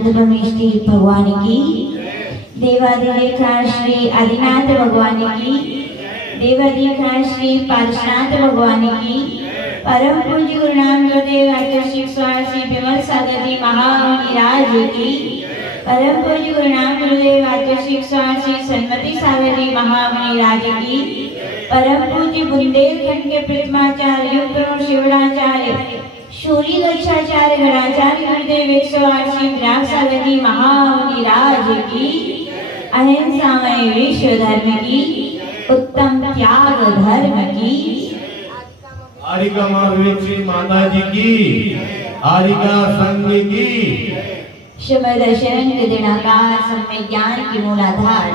शुद्ध परमेष्टि भगवान की, देवाधिदेव श्री आदिनाथ भगवान की, देवाधिदेव श्री पार्श्वनाथ भगवान की, परम पूज्य गुरु नानक देव आचार्य स्वामी श्री विमल सागर जी महाराज की, परम पूज्य गुरु नानक देव आचार्य स्वामी श्री सन्मति सागर जी महाराज की, परम पूज्य बुंदेलखंड के प्रथमाचार्य युग प्रमुख शिवराचार्य शूली गच्छाचार्य गणाचार्य गुरुदेव 108 श्री विराग सागर जी महाराज की, अहिंसामय विश्व धर्म की, उत्तम त्याग धर्म की, आरिका महावीर माता जी की, आरिका संघ की, समय दर्शन के दिनाकार, सम्यक ज्ञान की मूलाधार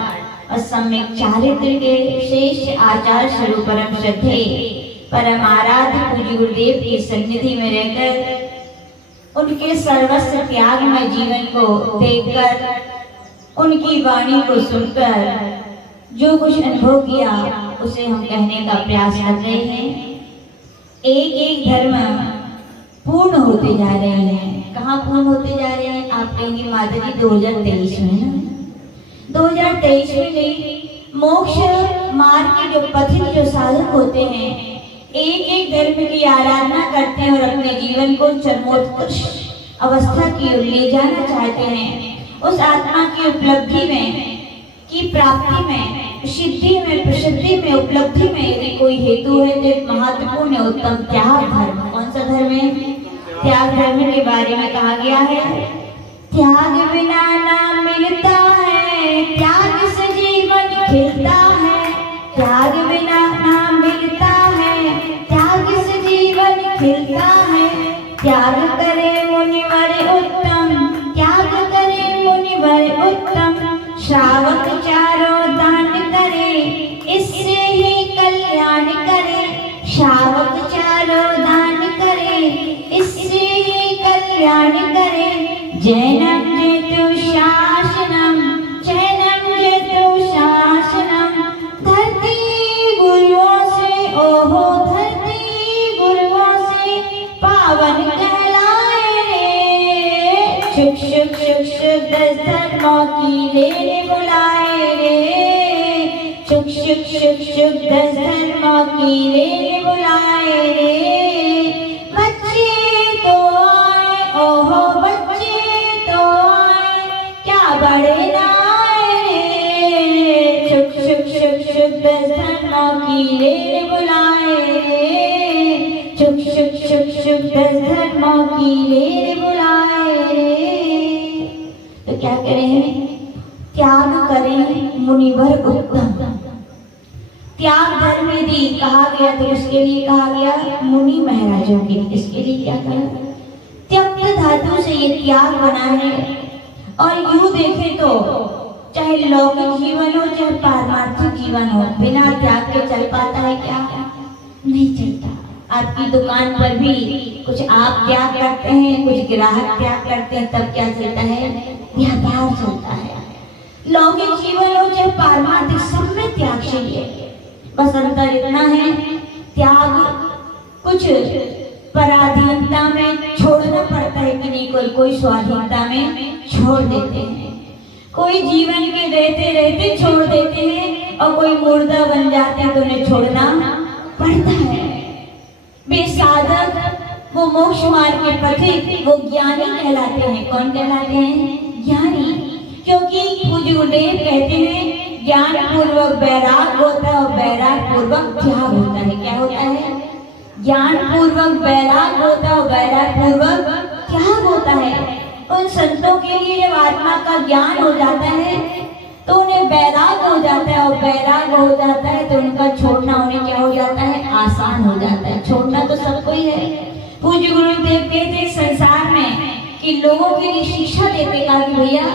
और सम्यक चारित्र के श्रेष्ठ आचार्य स्वरूप परम श्रद्धेय परम आराध्य पूज्य गुरुदेव की सन्निधि में रहकर उनके सर्वस्व त्याग में जीवन को देखकर उनकी वाणी को सुनकर जो कुछ अनुभव किया उसे हम कहने का प्रयास कर रहे हैं। एक एक धर्म पूर्ण होते जा रहे हैं। कहाँ पूर्ण होते जा रहे हैं? आप कहेंगे माता जी 2023 में ना, 2023 में नहीं, मोक्ष मार्ग के जो पथिक जो साधक होते हैं एक एक धर्म की आराधना करते हैं और अपने जीवन को चरमोत्कर्ष अवस्था की ओर ले जाना चाहते हैं। उस आत्मा की उपलब्धि में, की प्राप्ति में, सिद्धि में, प्रसिद्धि में, उपलब्धि में यदि कोई हेतु है तो एक महत्वपूर्ण उत्तम त्याग धर्म। कौन सा धर्म है? त्याग धर्म के बारे में कहा गया है, त्याग बिना ना मिलता है, त्याग से जीवन खिलता है, त्याग बिना ना मिलता है, त्याग से जीवन खिलता है, त्याग करे मुनिवर उत्तम, त्याग करे मुनिवर उत्तम, श्रावक चारों दान करे, इससे ही कल्याण करे, श्रावक चारों दान करे, इससे ही कल्याण करे, जैनम जेतु शासनम, जैनम जेतु शासनम, धरती गुरुओं से ओहो, धरती गुरुओं से पावन कहलाए रे, शुक शुक शुक शुक 10 धर्मों की लेने बुलाए रे, शुक शुक शुक शुक 10 धर्मों की लेने बुलाए रे, बच्चे तो आए ओहो, बच्चे तो आए, क्या बड़े लाए रे, शुक शुक शुक शुक 10 धर्मों की लेने बुलाए रे, शुक शुक शुक शुक 10 धर्मों की लेने बुलाए रे। तो क्या करें? त्याग करें मुनिवर उत्तम। त्याग धर्म यदि कहा गया तो उसके लिए कहा गया मुनि महाराजों के लिए। इसके लिए क्या कहा? त्यक्त धातु से ये त्याग बना है। और यूं देखें तो चाहे लौकिक जीवन हो चाहे पारमार्थिक जीवन हो, बिना त्याग के चल पाता है क्या? नहीं चलता। आपकी दुकान पर भी कुछ आप त्याग करते हैं, कुछ ग्राहक त्याग करते हैं, तब क्या चलता है? व्यापार चलता है। लौकिक जीवन हो चाहे पारमार्थिक, सब में त्याग चाहिए। बस अंतर इतना है, त्याग कुछ पराधीनता में छोड़ना पड़ता है कि नहीं, कोई स्वाधीनता में छोड़ देते हैं, कोई जीवन के रहते रहते छोड़ देते हैं और कोई मुर्दा बन जाते हैं तो उन्हें छोड़ना पड़ता है। वे साधक, वो मोक्ष मार्ग के पथिक, वो ज्ञानी कहलाते हैं। कौन कहलाते हैं? ज्ञानी। क्योंकि पूज्य गुरुदेव कहते हैं ज्ञान पूर्वक वैराग होता है और वैराग पूर्वक त्याग होता है। क्या होता है? ज्ञान पूर्वक वैराग होता है और वैराग पूर्वक त्याग होता है। उन संतों के लिए जब आत्मा का ज्ञान हो जाता है तो उन्हें वैराग हो जाता है, और वैराग हो जाता है तो उनका छोड़ना उन्हें क्या हो जाता है? आसान हो जाता है। छोड़ना तो सबको ही है। पूज्य गुरुदेव कहते संसार में कि लोगों के लिए शिक्षा देते कहा कि भैया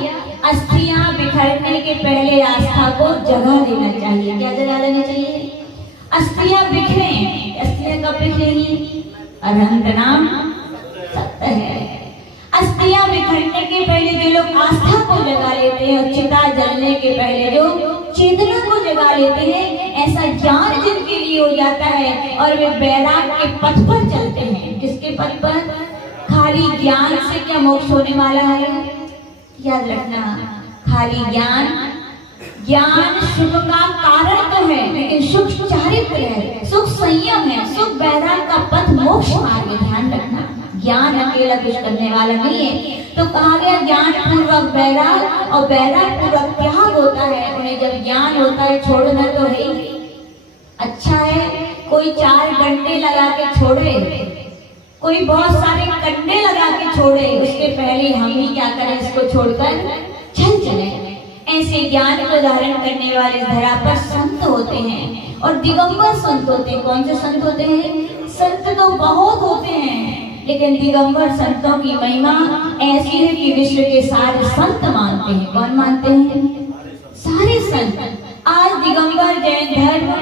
अस्थियां बिखरने के पहले आस्था को जगह देना चाहिए। क्या जगह देना चाहिए? अस्थियां बिखरे, अस्थियां कब बिखरेंगी? अनंत नाम सत्य है। अस्थियां बिखरने के पहले जो लोग आस्था को जगा लेते हैं और चिता जलने के पहले जो चेतना को जगा लेते हैं, ऐसा ज्ञान जिनके लिए हो जाता है और वे वैराग के पथ पर चलते हैं। किसके पथ पर? खाली ज्ञान से क्या मोक्ष होने वाला है? याद रखना, खाली ज्ञान सुख का कारण तो है, लेकिन सुख चारित्र है, सुख संयम है, सुख वैराग्य का पथ मोक्ष मार्ग है। ध्यान रखना, ज्ञान अकेला कुछ करने वाला नहीं है। तो कहा गया ज्ञान पूर्वक वैराग और वैराग पूर्वक त्याग होता है। उन्हें जब ज्ञान होता है छोड़ना तो है ही। अच्छा है कोई 4 डंडे लगा के छोड़े, कोई बहुत सारे कंडे लगा के छोड़े, उसके पहले हम ही क्या करें, इसको छोड़कर चल चले। ऐसे ज्ञान को धारण करने वाले धरा पर संत होते हैं और दिगंबर संत होते हैं। कौन से संत होते हैं? संत तो बहुत होते हैं, लेकिन दिगंबर संतों की महिमा ऐसी है कि विश्व के सारे संत मानते हैं। कौन मानते हैं? सारे संत। आज दिगंबर जैन धर्म,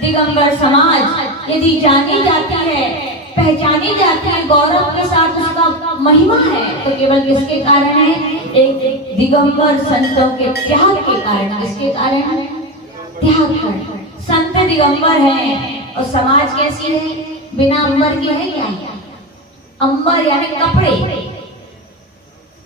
दिगंबर समाज यदि जानी जाती है, पहचानी जाती है, गौरव के साथ उसका महिमा है, तो केवल किसके कारण है? एक दिगंबर संतों के त्याग के कारण। किसके कारण? त्याग कर। संत दिगंबर है और समाज कैसी है? बिना अंबर के है क्या? अंबर यानी कपड़े।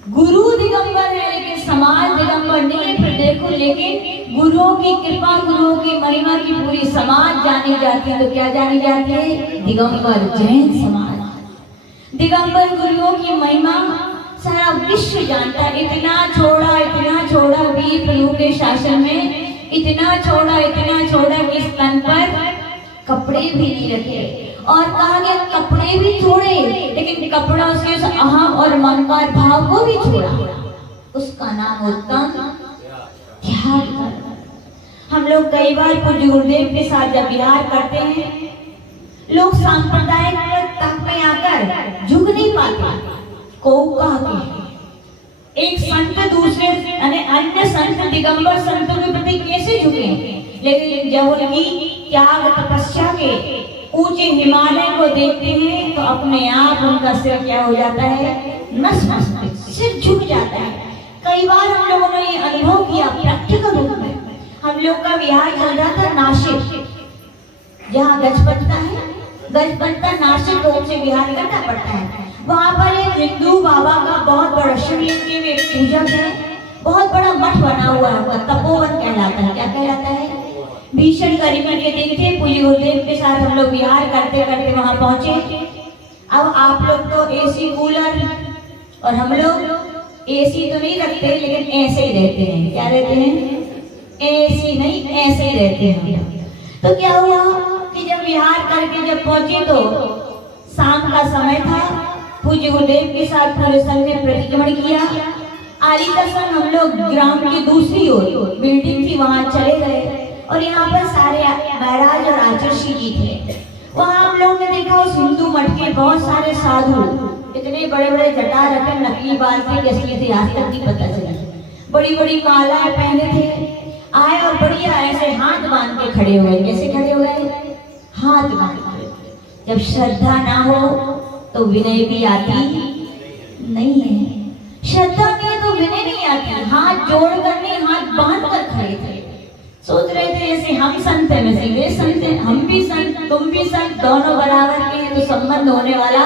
गुरु दिगंबर है लेकिन समाज दिगंबर नहीं है। फिर देखो, लेकिन गुरुओं की कृपा, गुरुओं की महिमा की पूरी समाज जानी जाती है। तो क्या जानी जाती है? दिगंबर जैन समाज। दिगंबर गुरुओं की महिमा सारा विश्व जानता है। इतना छोड़ा वीर प्रभु के शासन में, इतना छोड़ा कि स्तन पर कपड़े भी नहीं रखे। और कहा गया कपड़े भी छोड़े, लेकिन कपड़ा उसके अहम और ममकार भाव को भी छोड़ा। उसका नाम उत्तम त्याग। हम लोग कई बार पूज्य गुरुदेव के साथ जब विहार करते हैं, लोग सांप्रदायिक तक में आकर झुक नहीं पाते। को एक संत दूसरे अन्य संत दिगंबर संतों के प्रति कैसे झुके? लेकिन जब उनकी त्याग तपस्या के ऊंचे हिमालय को देखते हैं तो अपने आप उनका सिर क्या हो जाता है? नस सिर झुक जाता है। कई बार हम लोगों ने ये अनुभव किया प्रैक्टिकल रूप में। हम लोग का विहार चल रहा था नासिक, जहाँ गजपत्ता है, गजपत्ता नासिक रोड से विहार करना पड़ता है। वहाँ पर एक हिंदू बाबा का बहुत बड़ा शिवलिंग की एक पूजक है, बहुत बड़ा मठ बना हुआ है, तपोवन कहलाता है। क्या कहलाता है? भीषण गर्मी के दिन थे, पूज्य गुरुदेव के साथ हम लोग विहार करते करते वहां पहुंचे। अब आप लोग तो एसी कूलर और हम लोग एसी तो नहीं रखते, लेकिन ऐसे ही रहते हैं। क्या रहते हैं? एसी नहीं, ऐसे ही रहते हैं। तो क्या हुआ कि जब विहार करके जब पहुंचे तो शाम का समय था। पूज्य गुरुदेव के साथ पूरे संघ ने प्रतिक्रमण किया। आली का संघ हम लोग ग्राउंड की दूसरी ओर बिल्डिंग थी, वहां चले गए और यहाँ पर सारे महाराज और आचार्य जी थे। वहाँ हम लोगों ने देखा उस हिंदू मठ के बहुत सारे साधु, इतने बड़े बड़े जटा रखे, नकली बाल थे, असली थे आज तक नहीं पता चला। बड़ी बड़ी मालाएं पहने थे, आए और बढ़िया ऐसे हाथ बांध के खड़े हुए। कैसे खड़े हुए? हाथ बांध के। जब श्रद्धा ना हो तो विनय भी आती नहीं है। श्रद्धा नहीं तो विनय नहीं आती। हाथ जोड़ कर नहीं, हाथ बांध कर खड़े थे। सोच रहे थे जैसे हम संत हैं वैसे वे संत हैं, हम भी संत तुम भी संत, दोनों बराबर के हैं, तो संबंध होने वाला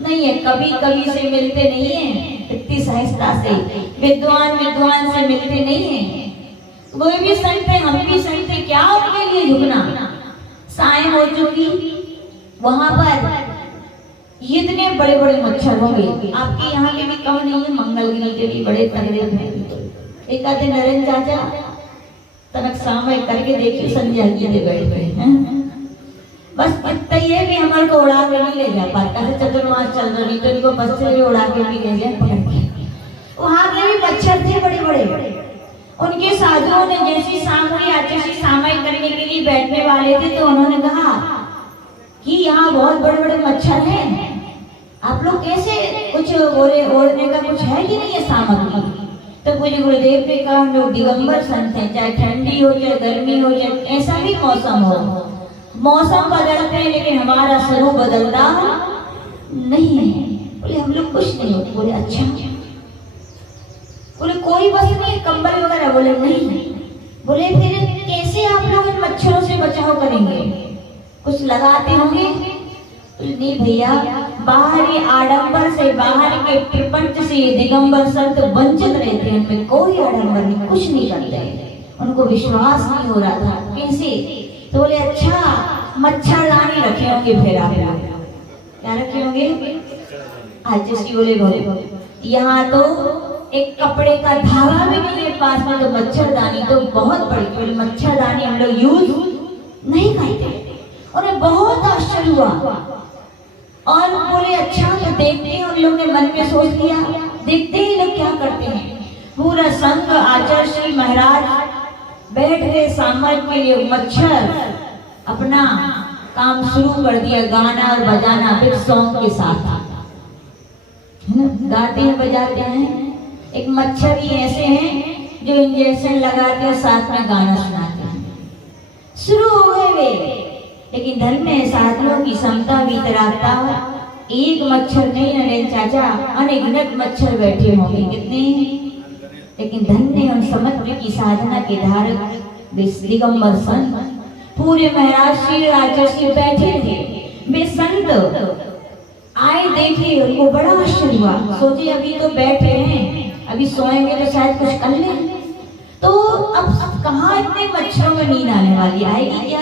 नहीं है। कभी कभी से मिलते नहीं है, इतनी सहजता से विद्वान से मिलते नहीं है। वो भी संत है, हम भी संत है, क्या उनके लिए झुकना? साय हो चुकी, वहां पर इतने बड़े बड़े मच्छर होंगे। आपके यहाँ के भी कम नहीं है, मंगलगिरी के भी बड़े तगड़े हैं। एक आधे नरेंद्र चाचा तनक सामय करके देखिए, संजय जी दे बैठे हैं। बस इतना ही है कि हमारे को उड़ा के नहीं ले जा पाता है। चतुर्मास चल रही तो इनको बस से भी उड़ा के भी ले जाए पकड़ के। वहाँ के भी मच्छर थे बड़े बड़े। उनके साधुओं ने जैसी सामूहिक आचार्य सामय करने के लिए बैठने वाले थे तो उन्होंने कहा कि यहाँ बहुत बड़े बड़े मच्छर हैं, आप लोग कैसे कुछ बोले, ओढ़ने का कुछ है कि नहीं है सामग्री? तो पूज्य गुरुदेव ने कहा हम लोग दिगंबर संत हैं, चाहे ठंडी हो चाहे गर्मी हो चाहे ऐसा भी मौसम हो, मौसम बदलते हैं लेकिन हमारा स्वरूप बदलता नहीं है। बोले हम लोग कुछ नहीं होते। बोले अच्छा, बोले कोई बस नहीं कंबल वगैरह? बोले नहीं। बोले फिर कैसे आप लोग इन मच्छरों से बचाव करेंगे? कुछ लगाते होंगे? नहीं भैया, बाहरी आडंबर से, बाहर के प्रपंच से दिगंबर संत वंचित रहते हैं, उनमें कोई आडंबर नहीं, कुछ नहीं करते, उनको विश्वास नहीं हो रहा था। कैसे? तो बोले अच्छा मच्छरदानी रखे होंगे, फिर आप क्या रखे होंगे? आज जी बोले बहुत, यहाँ तो एक कपड़े का धागा भी नहीं है पास में, तो मच्छरदानी तो बहुत बड़ी। बोले मच्छरदानी हम लोग यूज नहीं करते। और बहुत आश्चर्य हुआ, और बोले अच्छा तो देखते हैं। उन लोग ने मन में सोच लिया, देखते ही लोग क्या करते हैं। पूरा संघ आचार्य श्री महाराज बैठ गए सामर के लिए, मच्छर अपना काम शुरू कर दिया, गाना और बजाना बिग सॉन्ग के साथ, गाते हैं बजाते हैं। एक मच्छर ही ऐसे हैं जो इंजेक्शन लगाते हैं, साथ में गाना सुनाते हैं। शुरू हो गए वे, लेकिन धन में साधनों की समता वितरागता। एक मच्छर नहीं नरेन चाचा, अनेक मच्छर बैठे होंगे, कितने। लेकिन धन ने उन समत्व की साधना के धारक दिगंबर संत पूरे महाराज श्री राजर्षि बैठे थे। वे संत आए, देखे, उनको बड़ा आश्चर्य हुआ। सोचे अभी तो बैठे हैं, अभी सोएंगे तो शायद कुछ कर लें। तो अब कहाँ इतने मच्छरों में नींद आने वाली, आएगी क्या?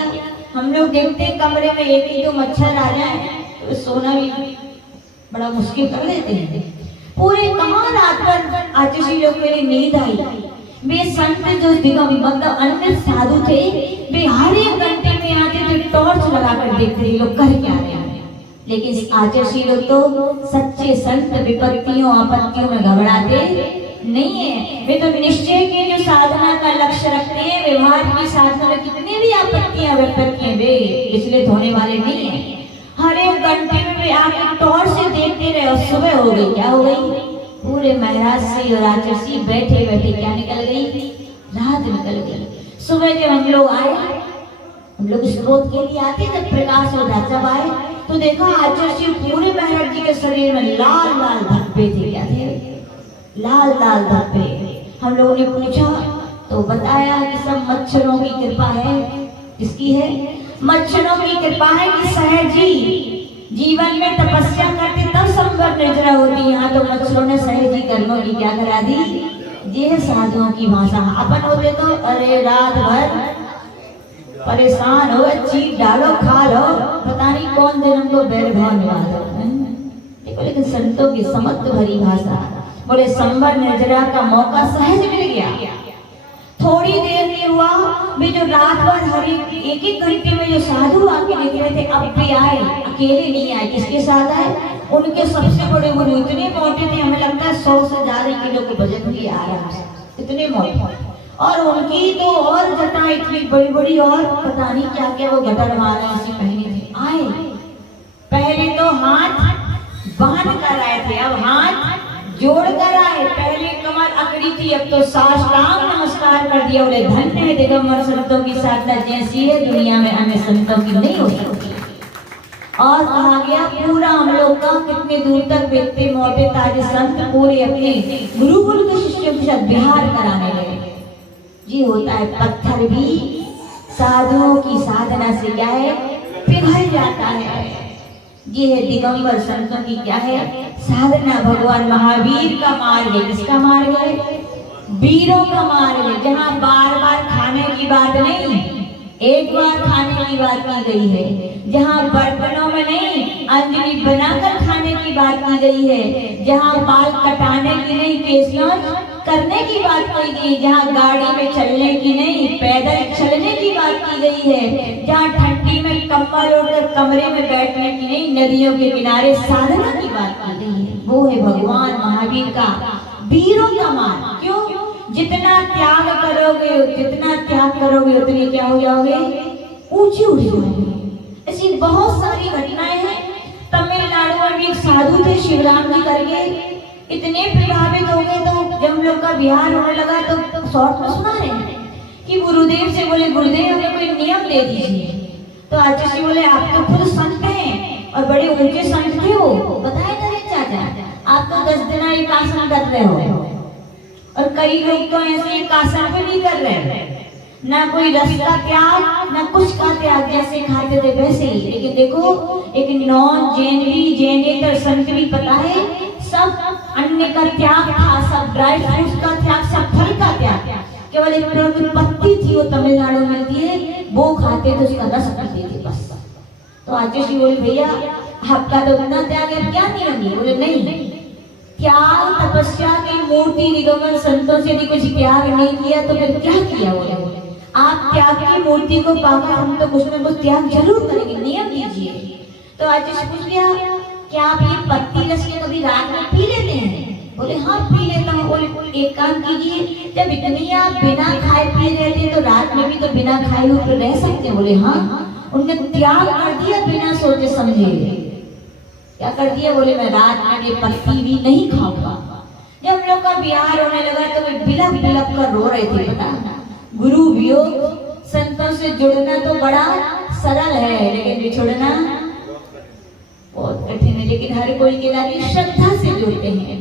हम लोग देखते हैं कमरे में एक ही दो मच्छर आ जाए तो सोना भी बड़ा मुश्किल कर लेते हैं। पूरे कहाँ रात भर आचार्य लोग मेरी नींद आई। वे संत जो दिगंबर मतलब अन्य साधु थे, वे हर एक घंटे में आते थे, टॉर्च लगाकर देखते थे लोग कर क्या रहे हैं। लेकिन आचार्य लोग तो सच्चे संत विपत्तियों आपत्तियों में घबराते नहीं है। वे तो निश्चय के जो साधना का लक्ष्य रखते हैं, व्यवहार की साधना में कितनी भी आपत्तियां विपत्तियां वे विचलित होने वाले नहीं है। हर एक घंटे में वे आके टॉर्च से देखते रहे। और सुबह हो गई, क्या हो गई? पूरे महाराज श्री और आचार्य बैठे बैठे क्या निकल गई? रात निकल गई। सुबह जब हम लोग आए, हम लोग स्रोत के लिए आते, जब प्रकाश हो जाता, जब आए तो देखा आचार्य पूरे महाराज जी के शरीर में लाल लाल धब्बे थे। क्या थे? लाल लाल धब्बे। हम लोगों ने पूछा तो बताया कि सब मच्छरों की कृपा है। किसकी है? मच्छरों की कृपा है कि सहज जी जीवन में तपस्या करते तब संभव निर्जरा होती। यहाँ तो मच्छरों ने सहज ही कर्मों की क्या करा दी? ये साधुओं की भाषा। अपन होते तो अरे रात भर परेशान हो, चीज डालो खा लो, पता नहीं कौन दिन हमको बैर भाव निभा दो। लेकिन संतों की समत्व भरी भाषा। बोले संभव निर्जरा का मौका सहज मिल गया। थोड़ी देर में हुआ, वे जो रात भर हर एक एक घंटे में जो साधु आके निकले थे, अब भी आए। अकेले नहीं आए, किसके साथ आए? उनके सबसे बड़े गुरु इतने मोटे थे, हमें लगता है 100 से ज्यादा किलो के वजन भी आ रहा है, इतने मोटे। और उनकी तो और जटा इतनी बड़ी बड़ी, और पता नहीं क्या क्या वो गटर वाला ऐसे पहने थे। आए, पहले तो हाथ बांध कर आए थे, अब हाथ जोड़ कर आए। पहले कमर अकड़ी थी, अब तो साष्टांग नमस्कार कर दिया। बोले धन्य है दिगंबर संतों की साधना जैसी है दुनिया में अन्य संतों की नहीं हो सकती। और कहा गया पूरा हम लोग का कितने दूर तक व्यक्ति मोटे ताजे संत पूरे अपने गुरुकुल के शिष्यों के साथ विहार कराने लगे। जी होता है, पत्थर भी साधुओं की साधना से क्या है? पिघल जाता है। ये है दिगंबर संतों की क्या है? साधना। भगवान महावीर का मार्ग है। किसका मार्ग है? वीरों का मार्ग है, जहाँ बार बार खाने की बात नहीं, एक बार खाने की बात की गई है। जहाँ बर्तनों में नहीं, अंजलि बनाकर खाने की बात की गई है। जहाँ बाल कटाने की नहीं, केश करने की बात की गई। जहाँ गाड़ी में चलने की नहीं, पैदल चलने की बात की गई है। जहाँ ठंडी में कंबल ओढ़कर कमरे में बैठने की नहीं, नदियों के किनारे साधना की बात की गई है। वो है भगवान महावीर का वीरों का मार्ग। क्यों? जितना त्याग करोगे, जितना त्याग करोगे उतने क्या हो जाओगे? ऊंचे उठ जाओगे। ऐसी बहुत सारी घटनाएं हैं। तमिलनाडु में एक साधु थे शिवराम जी करके, इतने प्रभावित हो गए। तो जब हम लोग का बिहार होने लगा तो शॉर्ट में सुना रहे हैं कि गुरुदेव से बोले गुरुदेव हमें कोई नियम दे दीजिए। तो आचार्य बोले आप तो खुद संत हैं और बड़े ऊंचे संत थे। वो बताए नरेन चाचा, आप तो 10 दिन एक आसन कर रहे हो, और कई लोग तो ऐसे एक आसन भी नहीं कर रहे। ना कोई रस का त्याग, ना कुछ का त्याग, जैसे खाते थे वैसे ही। लेकिन देखो एक नॉन जैनवी जैनेतर संत भी पता है सब अन्न का त्याग था, सब ड्राई फ्रूट्स का त्याग, सब फल का त्याग। केवल एक पेड़ की पत्ती थी वो तमिलनाडु में मिलती है, वो खाते थे, उसका रस पीते थे बस। तो आचार्य बोले भैया आपका तो इतना त्याग है, क्या नियम है? बोले नहीं, त्याग तपस्या की मूर्ति निगमन संतों से यदि कुछ त्याग नहीं किया तो फिर क्या किया? बोले आप त्याग की मूर्ति को पाकर हम तो कुछ न कुछ त्याग जरूर करेंगे, नियम लीजिए। तो आचार्य पूछ लिया क्या आप ये पत्ती लस्सी कभी रात में पी लेते हैं? बोले हाँ पी लेता हूँ। बोले एक काम कीजिए, जब इतनी आप बिना खाए पी रहे थे तो रात में भी तो बिना खाए हुए रह सकते हैं? बोले हाँ। उनने त्याग कर दिया बिना सोचे समझे। क्या कर दिया? बोले मैं रात में ये पत्ती भी नहीं खाऊंगा। जब हम लोग का बिहार होने लगा तो वे बिलक बिलक कर रो रहे थे। पता गुरु वियोग, संतों से जुड़ना तो बड़ा सरल है लेकिन बिछुड़ना बहुत कठिन है। लेकिन हर कोई के लिए श्रद्धा से जुड़ते हैं,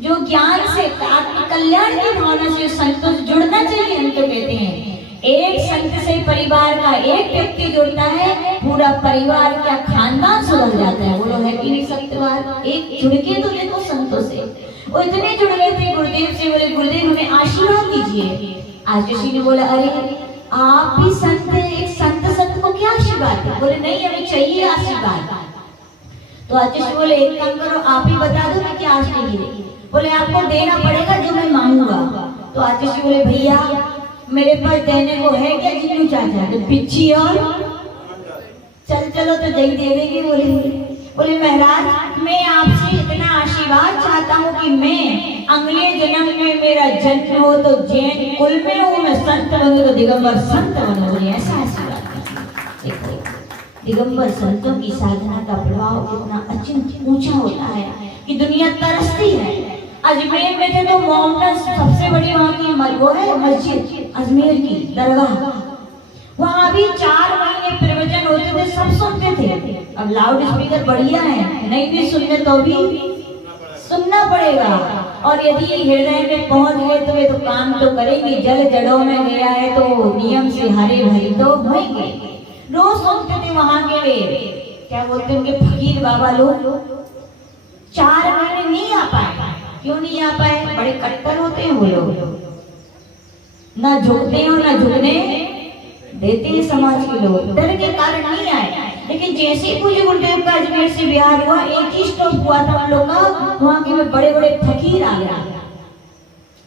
जो ज्ञान से आत्म कल्याण की भावना से संतों से जुड़ना चाहिए। हम तो कहते हैं एक संत से परिवार का एक व्यक्ति जुड़ता है, पूरा परिवार क्या खानदान सुधर जाता है। बोलो है कि नहीं सत्यवाद? एक जुड़ के तो देखो संतों से, वो इतने जुड़ गए थे गुरुदेव से। बोले गुरुदेव हमें आशीर्वाद दीजिए। आचार्य ने बोला अरे आप भी संत हैं, एक संत को क्या आशीर्वाद है? बोले नहीं हमें चाहिए आशीर्वाद। तो आचार्य बोले एक काम करो आप ही बता दो मैं क्या चाहिए। बोले आपको देना पड़ेगा जो मैं मांगूंगा। तो आचार्य बोले भैया मेरे पास देने को है क्या जिन्नू चाचा? तो पिच्छी और चल चलो तो दही दे देंगे। बोले महाराज मैं आपसे इतना आशीर्वाद चाहता हूँ कि मैं अगले जन्म में मेरा जन्म हो तो जैन कुल में हूँ, मैं संत बनूं तो दिगंबर संत बनूं। बोले ऐसा आशीर्वाद। देखो दिगंबर संतों की साधना का प्रभाव कितना अचिंत्य ऊंचा होता है कि दुनिया तरसती है। अजमेर में थे तो मोहम्मद सबसे बड़ी वहाँ की वो है मस्जिद अजमेर की दरगाह, वहाँ भी 4 महीने प्रवचन होते थे, सब सुनते थे। अब लाउड स्पीकर बढ़िया है, नहीं भी सुनने तो भी सुनना पड़ेगा। और यदि हृदय में पहुंच गए तो ये तो काम तो करेंगे। जल जड़ों में गया है तो नियम से हरे भरे तो होंगे। रोज सुनते थे वहाँ के वे क्या बोलते हैं उनके फकीर बाबा लोग। 4 महीने नहीं आ पाए। क्यों नहीं आ पाए? बड़े कट्टर होते हैं वो लोग, ना झुकते हैं और ना झुकने देते हैं समाज के लोग, डर के कारण नहीं आए। लेकिन जैसे ही पूज्य गुरुदेव का अजमेर से बिहार हुआ, एक ही स्टॉप हुआ था उन लोग का, वहाँ के बड़े बड़े फकीर आ गए।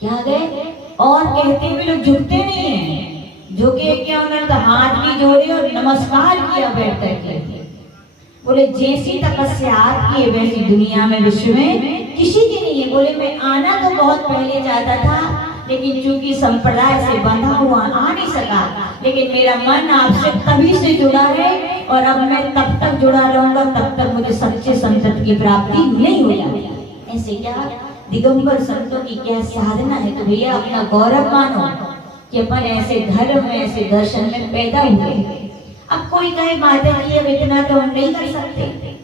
क्या गए? और कहते हुए लोग झुकते नहीं है, झुके क्या उन्होंने हाथ भी जोड़े और नमस्कार किया बैठ करके। बोले जैसी तपस्या आपकी है वैसी दुनिया में विश्व में किसी की नहीं है। बोले मैं आना तो बहुत पहले चाहता था लेकिन चूंकि संप्रदाय से बंधा हुआ आ नहीं सका, लेकिन मेरा मन आपसे तभी से जुड़ा है और अब मैं तब तक जुड़ा रहूंगा तब तक मुझे सच्चे संत की प्राप्ति नहीं हो जाएगी। ऐसे क्या दिगंबर संतों की क्या साधना है। तो भैया अपना गौरव मानो कि अपन ऐसे धर्म में ऐसे दर्शन में पैदा हुए। अब कोई कहे माता जी अब इतना तो हम नहीं कर सकते,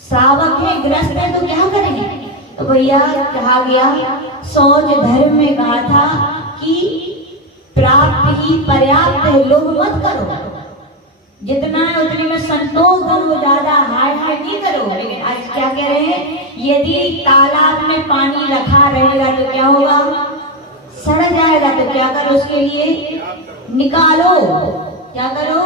श्रावक है ग्रस्त है तो क्या करेंगे? तो भैया कहा गया सोच धर्म में कहा था कि प्राप्त ही पर्याप्त है, लोग मत करो, जितना है उतने में संतोष करो, ज्यादा हाय हाय नहीं करो। लेकिन आज क्या कह रहे हैं? यदि तालाब में पानी रखा रहेगा तो क्या होगा? सड़ जाएगा। तो क्या करो उसके लिए? निकालो। क्या करो?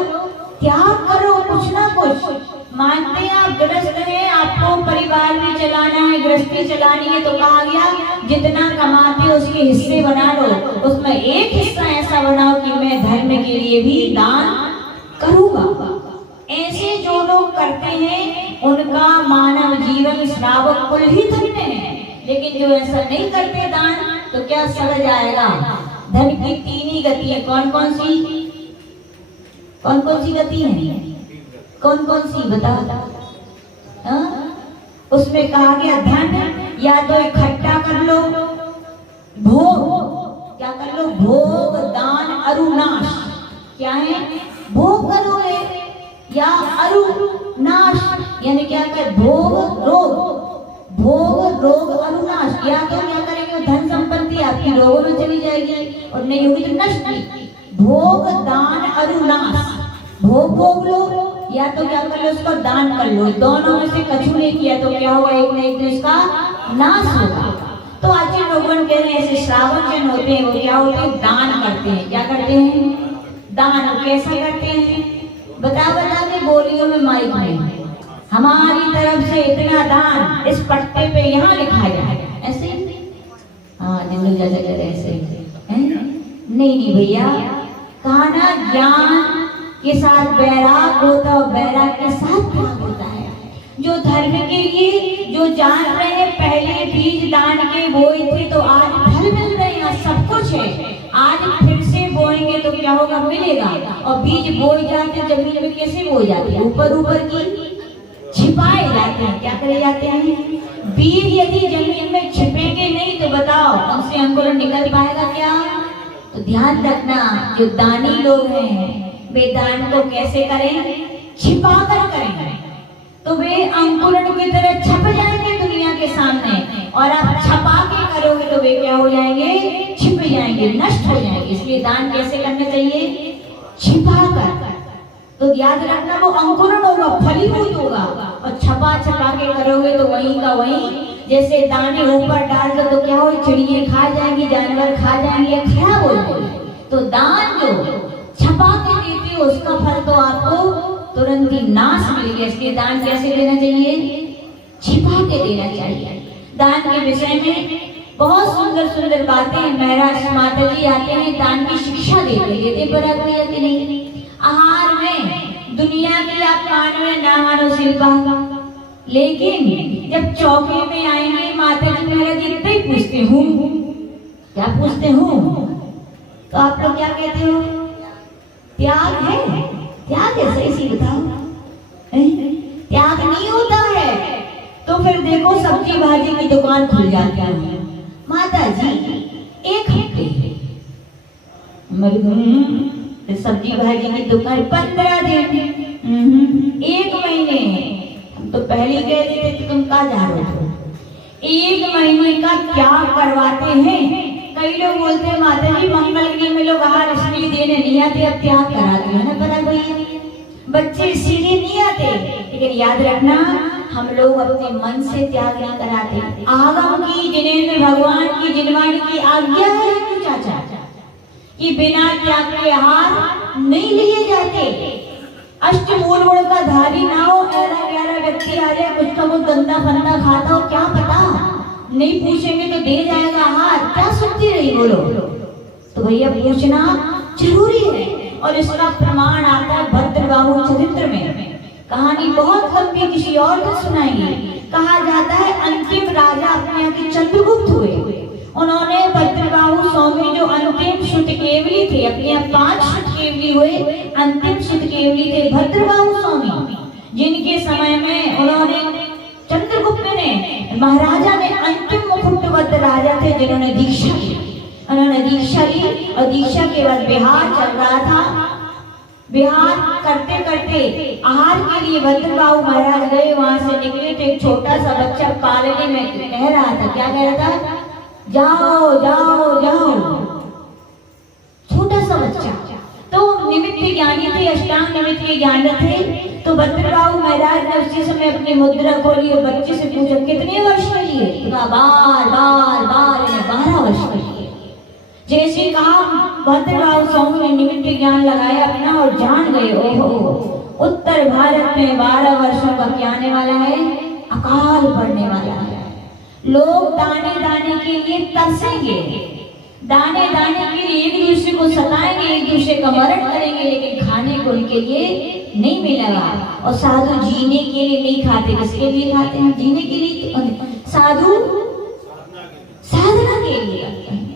त्याग करो कुछ ना कुछ। मानते हैं आप ग्रस्त हैं, आपको परिवार भी चलाना है, गृहस्थी चलानी है, तो कहा गया जितना कमाते हो उसके हिस्से बना लो, उसमें एक हिस्सा ऐसा बनाओ कि मैं धर्म के लिए भी दान करूंगा। ऐसे जो लोग करते हैं उनका मानव जीवन श्रावक कुल ही धन्य है। लेकिन जो ऐसा नहीं करते दान तो क्या सड़ जाएगा। धन की 3 ही गति है। कौन कौन सी? कौन कौन सी गति है? कौन कौन सी बताओ? उसमें कहा गया धन या तो इकट्ठा कर लो, भोग क्या कर लो? भोग दान अरुनाश। क्या है? भोग करोगे या अरुनाश यानी क्या कर? भोग रोग अरुनाश। या तो क्या करेंगे? धन संपत्ति आपकी रोगों में चली जाएगी और नहीं होगी तो नष्ट। भोग दान अरुनाश, भोग लो या तो क्या कर लो, उसको दान कर लो, दोनों में से कछु नहीं किया तो क्या होगा, एक न एक दिन इसका नाश होगा। तो आचार्य भगवान कह रहे हैं ऐसे श्रावक जन होते हैं, वो क्या होते हैं, दान करते हैं। क्या करते हैं, दान। कैसा करते हैं, बता के बोलियों में, माइक में, हमारी तरफ से इतना दान इस पट्टे पे यहाँ लिखा जाए, ऐसे। हाँ जिंदगी जैसे कह रहे ऐसे, नहीं भैया, कहा ना ज्ञान के साथ बैराग होता है, बैराग के साथ त्याग होता है। जो धर्म के लिए जो जान रहे हैं, पहले बीज दान के बोए थे तो आज फल मिल रहे हैं, सब कुछ है। आज फिर से बोएंगे तो क्या होगा, मिलेगा। और बीज बोए जाते जमीन में, कैसे बोए जाते हैं, ऊपर की छिपाए जाते हैं। क्या करे जाते हैं, बीज यदि जमीन में छिपेंगे नहीं तो बताओ उनसे अंकुरण निकल पाएगा क्या। तो ध्यान रखना, जो दानी लोग हैं वे दान को कैसे करें, छिपा कर करें, तो वे अंकुरण की तरह छप जाएंगे दुनिया के सामने। और आप छपा के करोगे तो वे क्या हो जाएंगे, छिप जाएंगे, नष्ट हो जाएंगे। इसलिए दान कैसे करना चाहिए, छिपा कर। तो याद रखना, वो अंकुरण होगा, फलीभूत होगा। और छपा के करोगे तो वहीं का वहीं, जैसे दाने ऊपर डाल दो तो क्या हो, चिड़िया खा जाएंगी, जानवर खा जाएंगे या खराब हो जाएंगे। तो दान जो छपा के देते हो उसका फल तो आपको तुरंत ही नाश मिलेगा। इसलिए दान कैसे देना चाहिए, छिपा के देना चाहिए। दान के विषय में बहुत सुंदर बातें महाराज माता जी आते हैं, दान की शिक्षा देते बराबर आते नहीं। आहार में दुनिया की आप कान में ना मानो शिल्पा, लेकिन जब चौके में आएंगे माता जी महाराज इतना ही पूछते हूँ, क्या पूछते हूँ, तो आप लोग क्या कहते हो, त्याग है, त्याग है, सही सी बताओ, त्याग नहीं होता है। तो फिर देखो सब्जी भाजी की दुकान खुल जाती है, माता जी एक हफ्ते सब्जी भाजी की दुकान 15 दिन, 1 महीने। हम तो पहले कह देते थे तुम कहाँ जा रहे हो, 1 महीने का त्याग करवाते हैं। कई लोग बोलते हैं माता जी मंगलगिरी में लोग आहार इसलिए देने नहीं आते, अब त्याग कराते हैं ना, पता भैया बच्चे इसीलिए नहीं आते। लेकिन याद रखना, हम लोग अपने मन से त्याग नहीं कराते। आगम की जिनेन्द्र भगवान की जिनवाणी की आज्ञा है चाचा कि बिना त्याग के आहार नहीं लिए जाते। अष्टमूल गुण का धारी ना हो, 11 व्यक्ति आ जाए, कुछ का कुछ गंदा फंदा खाता हो, क्या पता, नहीं पूछेंगे तो दे जाएगा आहार, क्या सुनती रही बोलो। तो भैया पूछना जरूरी है। और इसका प्रमाण आता है भद्रबाहु चरित्र में। कहानी बहुत लंबी, किसी और को सुनाएंगे। कहा जाता है अंतिम राजा अपने यहाँ के चंद्रगुप्त हुए, उन्होंने भद्रबाहु स्वामी जो अंतिम श्रुतकेवली थे, अपने यहाँ 5 श्रुतकेवली हुए, अंतिम श्रुतकेवली थे भद्रबाहु स्वामी, जिनके समय में उन्होंने चंद्रगुप्त ने महाराजा ने अंतिम मुकुटबद्ध राजा थे जिन्होंने दीक्षा ली। उन्होंने दीक्षा ली और दीक्षा के बाद बिहार चल रहा था। बिहार करते करते आहार के लिए भद्रबाहु महाराज गए, वहां से निकले तो एक छोटा सा बच्चा पालने में कह रहा था, क्या कह रहा था, जाओ जाओ जाओ, छोटा सा बच्चा। तो निमित्त ज्ञानी थे, अष्टांग निमित्त के ज्ञान थे। तो भद्रबाहु महाराज ने उसी समय अपनी मुद्रा खोली और बच्चे से पूछा कितने वर्ष के लिए, बार 12 वर्ष के लिए। जैसे कहा भद्रबाहु स्वामी ने निमित्त ज्ञान लगाया अपना और जान गए, ओहो उत्तर भारत में 12 वर्षों का क्या आने वाला है, अकाल पड़ने वाला है। लोग दाने दाने के लिए तरसेंगे, दाने दाने के लिए एक दूसरे को सताएंगे, एक दूसरे का मरण करेंगे, लेकिन खाने को उनके लिए नहीं मिलेगा। और साधु जीने के लिए नहीं खाते, किसके लिए खाते हैं, जीने के लिए। साधु साधना के लिए करते हैं।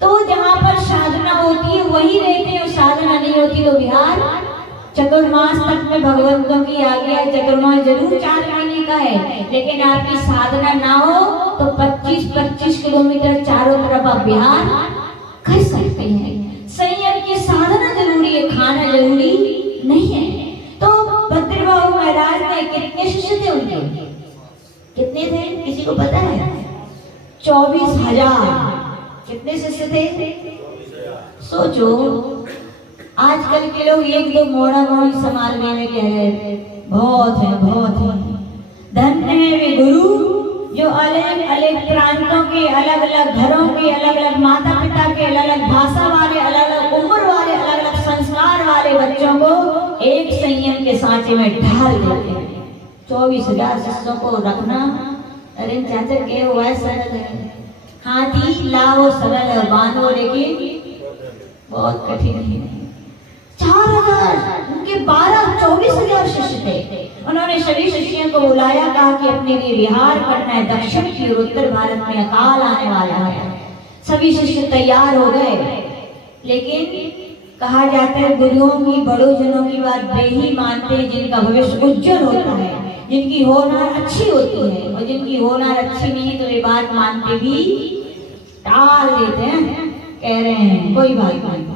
तो जहाँ पर साधना होती है वही रहते हैं, और साधना नहीं होती तो विहार। चतुर्मास तक में भगवंतों की आज्ञा है, चतुर्मास जरूर 4 महीने का है, लेकिन आपकी साधना ना हो तो 25-25 किलोमीटर चारों तरफ आप विहार कर सकते हैं। संयम की साधना जरूरी है, खाना जरूरी नहीं है। तो भद्रबाहु महाराज में कितने शिष्य थे उनके, कितने थे किसी को पता है? 24,000। कितने शिष्य थे? सोचो आजकल के लोग एक दो मोड़ा मोड़ी संभालने में कह रहे थे, बहुत है बहुत है। धन्य है वे गुरु जो अलग अलग प्रांतों के, अलग अलग घरों के, अलग अलग माता पिता के, अलग अलग भाषा वाले, अलग अलग उम्र वाले, अलग अलग संस्कार वाले बच्चों को एक संयम के सांचे में ढाल देते हैं। 24,000 शिष्यों को रखना, अरे चाचा के हुआ है सरल है, हाथी लाओ सरल है, बांधो लेकिन बहुत कठिन है। 4,000 उनके 24,000 शिष्य थे। उन्होंने सभी शिष्यों को बुलाया, कहा कि अपने लिए विहार करना है, दक्षिण की ओर उत्तर भारत में अकाल आने वाला है। सभी शिष्य तैयार हो गए, लेकिन कहा जाता है गुरुओं की, बड़ों जनों की बात वे ही मानते हैं जिनका भविष्य उज्जवल होता है, जिनकी होनार अच्छी होती है, और जिनकी होनार अच्छी नहीं तो ये बात मानते भी टाल देते हैं, कह रहे हैं कोई बात नहीं।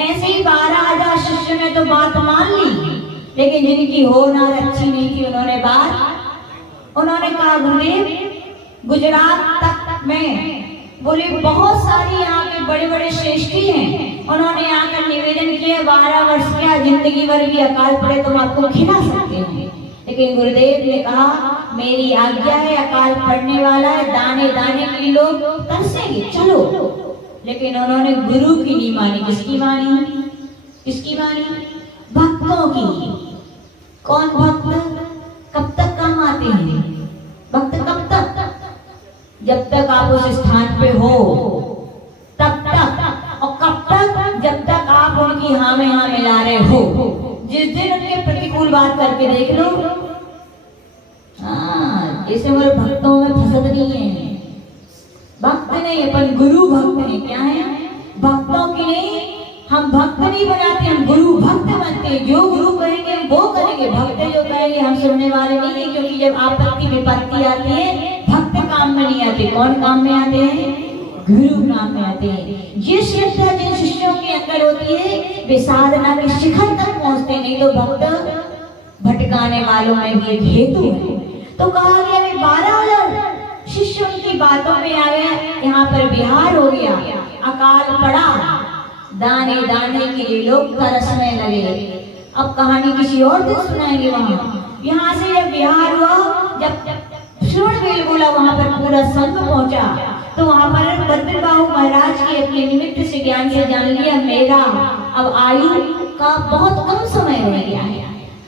ऐसे ही 12,000 शिष्यों ने तो बात मान ली, लेकिन जिनकी होनार अच्छी नहीं थी उन्होंने कहा गुरुदेव, गुजरात तक में बोले बहुत सारी यहाँ के बड़े बड़े श्रेष्ठी हैं, उन्होंने आकर निवेदन किया 12 वर्ष क्या जिंदगी भर भी अकाल पड़े तो हम आपको खिला सकते हैं। लेकिन गुरुदेव ने कहा मेरी आज्ञा है, अकाल पड़ने वाला है, दाने दाने के लिए लोग तरसेंगे, चलो। लेकिन उन्होंने गुरु की नहीं मानी। किसकी मानी? किसकी मानी? भक्तों की। कौन भक्त? कब तक काम आते हैं भक्त? कब तक? जब तक आप उस स्थान पे हो तब तक, और कब तक? जब तक आप उनकी हाँ में हाँ मिला रहे हो। जिस दिन उनके प्रतिकूल बात करके देख लो, हाँ जैसे मेरे भक्तों में फसद नहीं है, भक्त नहीं अपन गुरु भक्त नहीं। क्या है? भक्तों की नहीं, हम भक्त नहीं बनाते, हम गुरु भक्त बनते हैं। जो गुरु कहेंगे हम वो करेंगे, भक्त जो कहेंगे हम सुनने वाले नहीं है। क्योंकि जब आपत्ति विपत्ति आती है भक्त काम में नहीं आते, कौन काम में आते हैं? गुरु काम में आते हैं। जिस श्रद्धा जिन शिष्यों के अंदर होती है वे साधना के शिखर तक पहुंचते, नहीं तो भक्त भटकाने वालों में भी एक हेतु है। तो कहा गया 12,000 शिष्य उनकी बातों में आ गया, यहाँ पर विहार हो गया, अकाल पड़ा, दाने दाने के लिए लोग तरसने लगे। अब कहानी किसी और दिन सुनाएंगे। वहाँ यहाँ से जब विहार हुआ, जब श्रवण बेल बोला, वहाँ पर पूरा संघ पहुंचा, तो वहाँ पर भद्रबाहु महाराज की अपने निमित्त से ज्ञान से जान लिया मेरा अब आयु का बहुत कम समय रह गया है,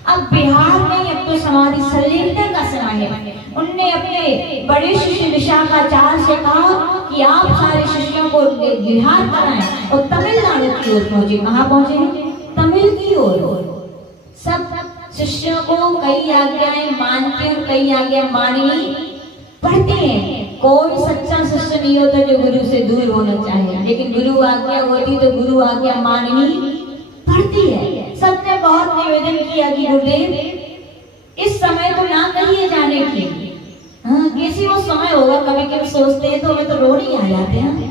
अब बिहार में अब तो समाधि संलीनता का समय है। उनने अपने बड़े शिष्य विशाखाचार्य से कहा कि आप सारे शिष्यों को बिहार कराएं, और तमिलनाडु की ओर पहुंचे। कहाँ पहुंचे? तमिल की ओर। सब शिष्यों को कई आज्ञाएं मानते और कई आज्ञा माननी पड़ती हैं। कोई सच्चा शिष्य नहीं होता जो गुरु से दूर होना चाहे, लेकिन गुरु आज्ञा होती तो गुरु आज्ञा माननी पड़ती है। सबने बहुत निवेदन किया कि गुरुदेव इस समय तो ना कहिए जाने की। हाँ किसी वो समय होगा, कभी कभी सोचते हैं तो हमें तो रोने ही आ जाते हैं।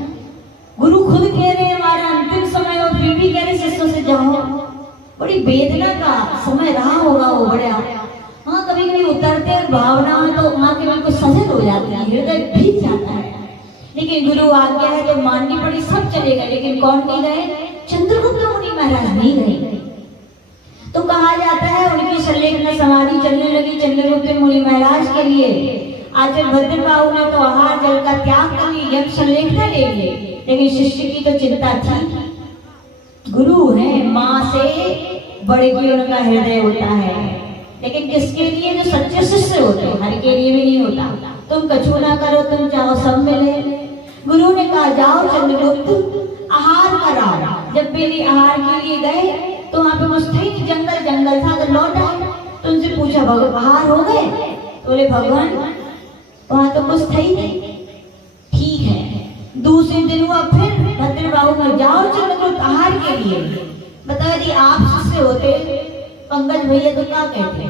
गुरु खुद कह रहे हैं हमारा अंतिम समय, और फिर भी कह रहे शिष्यों से जाओ। बड़ी वेदना का समय रहा होगा वो बड़ा। हाँ कभी कभी उतरते हैं भावना तो वहाँ के बिल्कुल सजग हो जाती है, हृदय भीग जाता है। लेकिन गुरु आज्ञा है तो माननी पड़ी, सब चले गए। लेकिन कौन नहीं गए? चंद्रगुप्त मुनि महाराज नहीं गए। तो कहा जाता है उनकी संलेखना समाधि चलने लगी चंद्रगुप्त मुनि महाराज के लिए। आचार्य भद्रबाहु ने तो आहार जल का त्याग कर लिया, संलेखना ले लिए, लेकिन शिष्य की तो चिंता थी। गुरु है, माँ से बड़े की उनका हृदय होता है, लेकिन किसके लिए? जो सच्चे शिष्य होते हैं, हर के लिए भी नहीं होता। तुम कछु ना करो, तुम चाहो सब मिले। गुरु ने कहा जाओ चंद्रगुप्त आहार कराओ। जब वे आहार के लिए गए तो वहाँ पे मुस्तैद जंगल जंगल था, तो लौट आए। तो उनसे पूछा भगवान आहार हो गए? तो बोले भगवान वहाँ तो मुस्तैद है। ठीक है। दूसरे दिन हुआ फिर भद्रबाहु में जाओ चंद्रगुप्त आहार के लिए। बता यदि आप शिष्य होते पंकज भैया तो क्या कहते?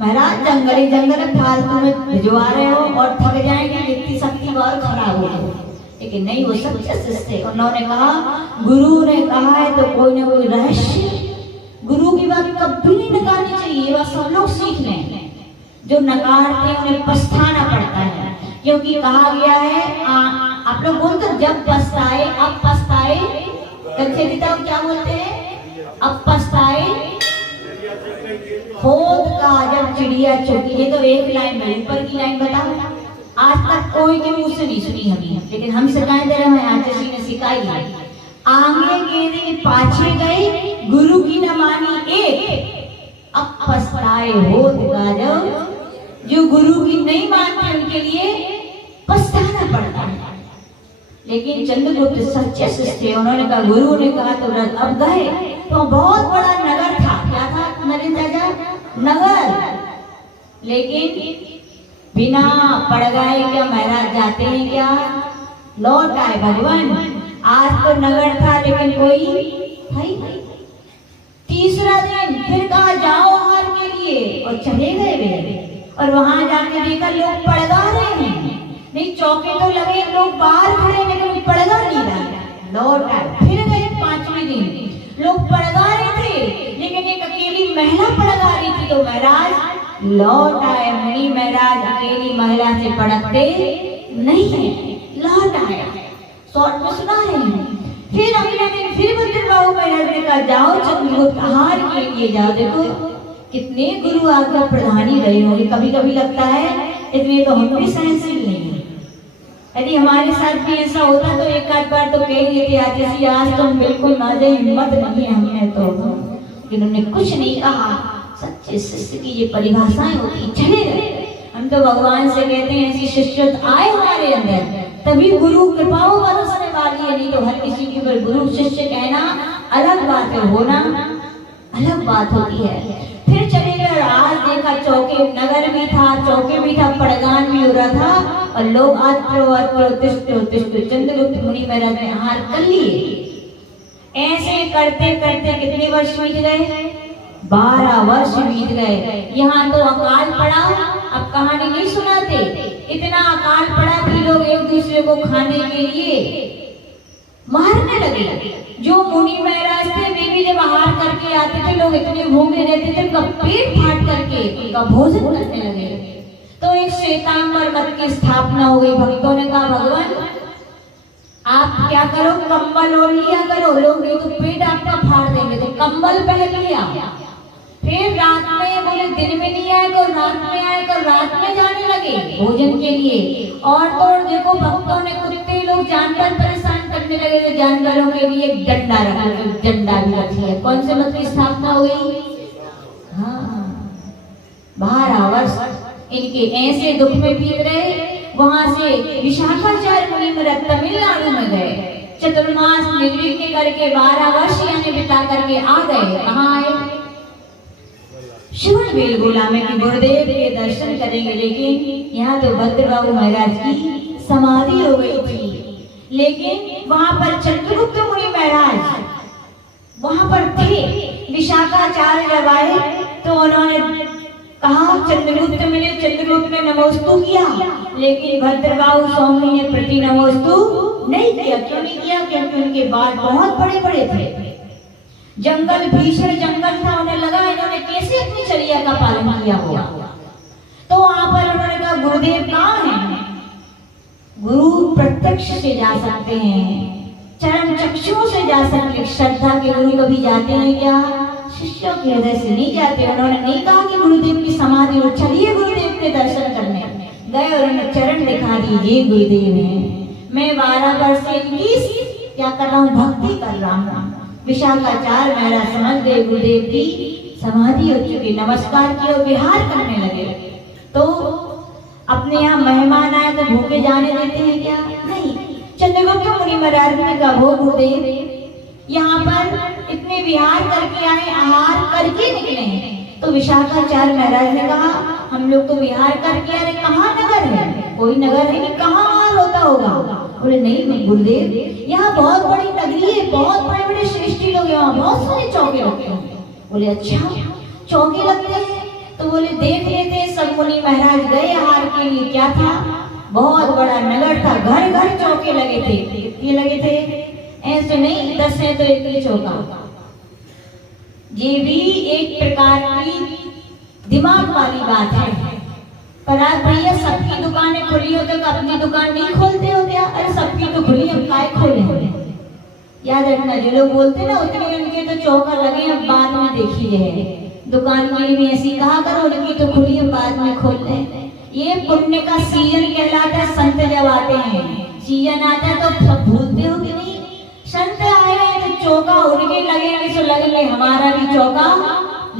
महाराज जंगल जंगल फालतू में भिजवा रहे हो और थक जाएंगे, इतनी शक्ति और खराब हो जाए। लेकिन नहीं, वो सच्चे शिष्य। उन्होंने कहा गुरु ने कहा है तो कोई ना कोई रहस्य, गुरु की बात कभी नहीं नकारनी चाहिए। ये बात सब लोग सीख लें। जो नकारते हैं उन्हें पछताना पड़ता है, क्योंकि कहा गया है आप लोग बोलते जब पछताए अब पछताए। कच्चे पिता क्या बोलते हैं? अब पछताए होत का जब चिड़िया चुगी। ये तो एक लाइन में, ऊपर की लाइन बताओ। आज तक कोई के मुंह से नहीं सुनी हमने, लेकिन हम सिखाए दे रहे हैं, आचार्य ने सिखाई है। आगे गेंदे पाछे गए, गुरु की न मानी एक, अब पछताए होत गाजव। जो गुरु की नहीं मानते उनके लिए पछताना पड़ता है। लेकिन चंद्रगुप्त सच्चे शिष्य थे, उन्होंने कहा, गुरु ने कहा तो अब गए। तो बहुत बड़ा नगर था, क्या था नरेंद्र राजा? नगर। लेकिन बिना पड़ गए क्या महाराज जाते हैं क्या? लौट आए भगवान। आज तो नगर था लेकिन कोई भाई। तीसरा दिन फिर कहा जाओ हार के लिए, और चले गए वे। और वहां जाके देखा लोग पड़गा रहे हैं, नहीं चौके तो लगे, लोग बाहर खड़े लेकिन पड़गा नहीं रहा। लौट आए। फिर गए पांचवें दिन, लोग पड़गा रहे थे लेकिन एक अकेली महिला पड़गा रही थी। तो महाराज लौट आए। मुनि महाराज अकेली महिला से पड़कते नहीं है, लौट आया। शॉर्ट में सुना है। फिर अगले दिन फिर भद्रबाहु महाराज ने कहा जाओ चंद्रगुप्त हार के लिए जाओ। देखो कितने गुरु आज्ञा प्रधानी रहे होंगे। कभी कभी लगता है इतने तो हम भी सहनशील नहीं है। यदि हमारे साथ भी ऐसा होता तो एक आध बार तो कह दिए थे आचार्य आज तो बिल्कुल ना जाए, हिम्मत नहीं है हमने तो, लेकिन उन्होंने कुछ नहीं कहा। सच्चे शिष्य की ये परिभाषाएं होती, चले गए। हम तो भगवान से कहते हैं ऐसी शिष्यत आए हमारे अंदर तभी गुरु कृपाओं बरसने वाली है, नहीं तो हर किसी के ऊपर गुरु शिष्य कहना अलग बात है, होना अलग बात होती है। फिर चले गए। आज देखा चौके नगर भी था, चौके भी था, पड़गान भी हो रहा था, और लोग चंद्रगुप्त मुनि महाराज ने हार कर लिए। ऐसे करते करते कितने वर्ष बीत गए? 12 वर्ष बीत गए। यहाँ तो अकाल पड़ा। अब कहानी नहीं सुनाते, इतना अकाल पड़ा कि लोग एक दूसरे को खाने के लिए मारने लगे। जो मुनि महाराज थे वे भी जब आहार करके आते थे, लोग इतने भूखे रहते थे उनका पेट फाट करके उनका भोजन करने लगे। तो एक श्वेतांबर मत की स्थापना हो गई। भक्तों ने कहा भगवान आप क्या करो, कंबल ओढ़ लिया करो, लोग ये तो पेट आपका फाड़ देंगे, तो कंबल पहन लिया। फिर रात में बोले दिन में नहीं आए तो रात में आए, तो रात में जाने लगे भोजन के लिए। और तो देखो भक्तों ने, कुत्ते लोग जानवर परेशान करने लगे तो जानवरों के लिए डंडा रखा, डंडा भी रख लिया। कौन से मत की स्थापना हो गई? हाँ 12 वर्ष इनके ऐसे दुख में बीत रहे। वहां से विशाखाचार्य मुनि महाराज तमिलनाडु में गए। चतुर्मास निर्विघ्न करके 12 वर्ष यानी बिता करके आ गए। कहाँ आए? श्रवण बेलगोला में कि गुरुदेव के दर्शन करेंगे, लेकिन यहाँ तो भद्रबाहु महाराज की समाधि हो गई थी। लेकिन वहां पर चंद्रगुप्त मुनि महाराज वहां पर थे। विशाखाचार्य जब आए तो उन्होंने कहा चंद्रगुप्त मिले, चंद्रगुप्त ने नमोस्तु किया, लेकिन भद्रबाहु स्वामी ने प्रति नमोस्तु नहीं किया। क्यों नहीं किया? क्योंकि उनके बाल बहुत बड़े बड़े थे। जंगल भीषण जंगल था, उन्हें लगा इन्होंने कैसे अपनी चर्या का पालन किया होगा। तो वहां पर उन्होंने कहा गुरुदेव कहाँ हैं? गुरु प्रत्यक्ष से जा सकते हैं, चरण चक्षुओं से जा सकते हैं। श्रद्धा के गुरु कभी जाते हैं क्या? शिष्यों के हृदय से नहीं जाते। उन्होंने नहीं कहा कि गुरुदेव की समाधि हो, चलिए गुरुदेव के दर्शन करने गए और उन्हें चरण दिखा दीजिए गुरुदेव हैं। मैं 12 वर्ष से इनकी क्या कर रहा हूँ? भक्ति कर रहा हूँ। विशाखाचार्य महाराज समझ गए गुरुदेव की समाधि हो चुकी, नमस्कार किया, विहार करने लगे। तो अपने यहाँ मेहमान आए तो भूखे जाने देते हैं क्या? नहीं। चंद्रगुप्त मुनि महाराज ने कहा वो गुरुदेव यहाँ पर इतने विहार करके आए, आहार करके निकले हैं। तो विशाखाचार्य महाराज ने कहा हम लोग तो विहार करके आ रहे, कहाँ नगर है? कोई नगर है नहीं, कहाँ आहार होता होगा? बोले नहीं गुरुदेव यहाँ बहुत बड़ी नगरी है, बहुत बड़े बड़े श्रेष्ठी लोग हैं, वहाँ बहुत सारे चौके लगते हैं। बोले अच्छा चौके लगते हैं? तो बोले देख लेते। सब मुनि महाराज गए आहार के लिए। क्या था? बहुत बड़ा नगर था, घर घर चौके लगे थे। कितने लगे थे? ऐसे नहीं 10 है तो एक ही चौका। ये भी एक प्रकार की दिमाग वाली बात है। पर आज भैया सबकी दुकानें खुली हो तो अपनी दुकान नहीं खोलते हो क्या? अरे सबकी तो खुली, हम काय खोले? याद रखना, जो लोग बोलते ना उतने उनके तो चौका लगे, अब बाद में देखी जाए। दुकान वाली भी ऐसी कहा करो, उनकी तो खुली अब बाद में खोल ले। ये पुण्य का सीजन कहलाता है। संत जब आते हैं, सीजन आता है तो सब भूलते हो कि नहीं? संत आए हैं तो चौका उनके लगेंगे तो लगेंगे, हमारा भी चौका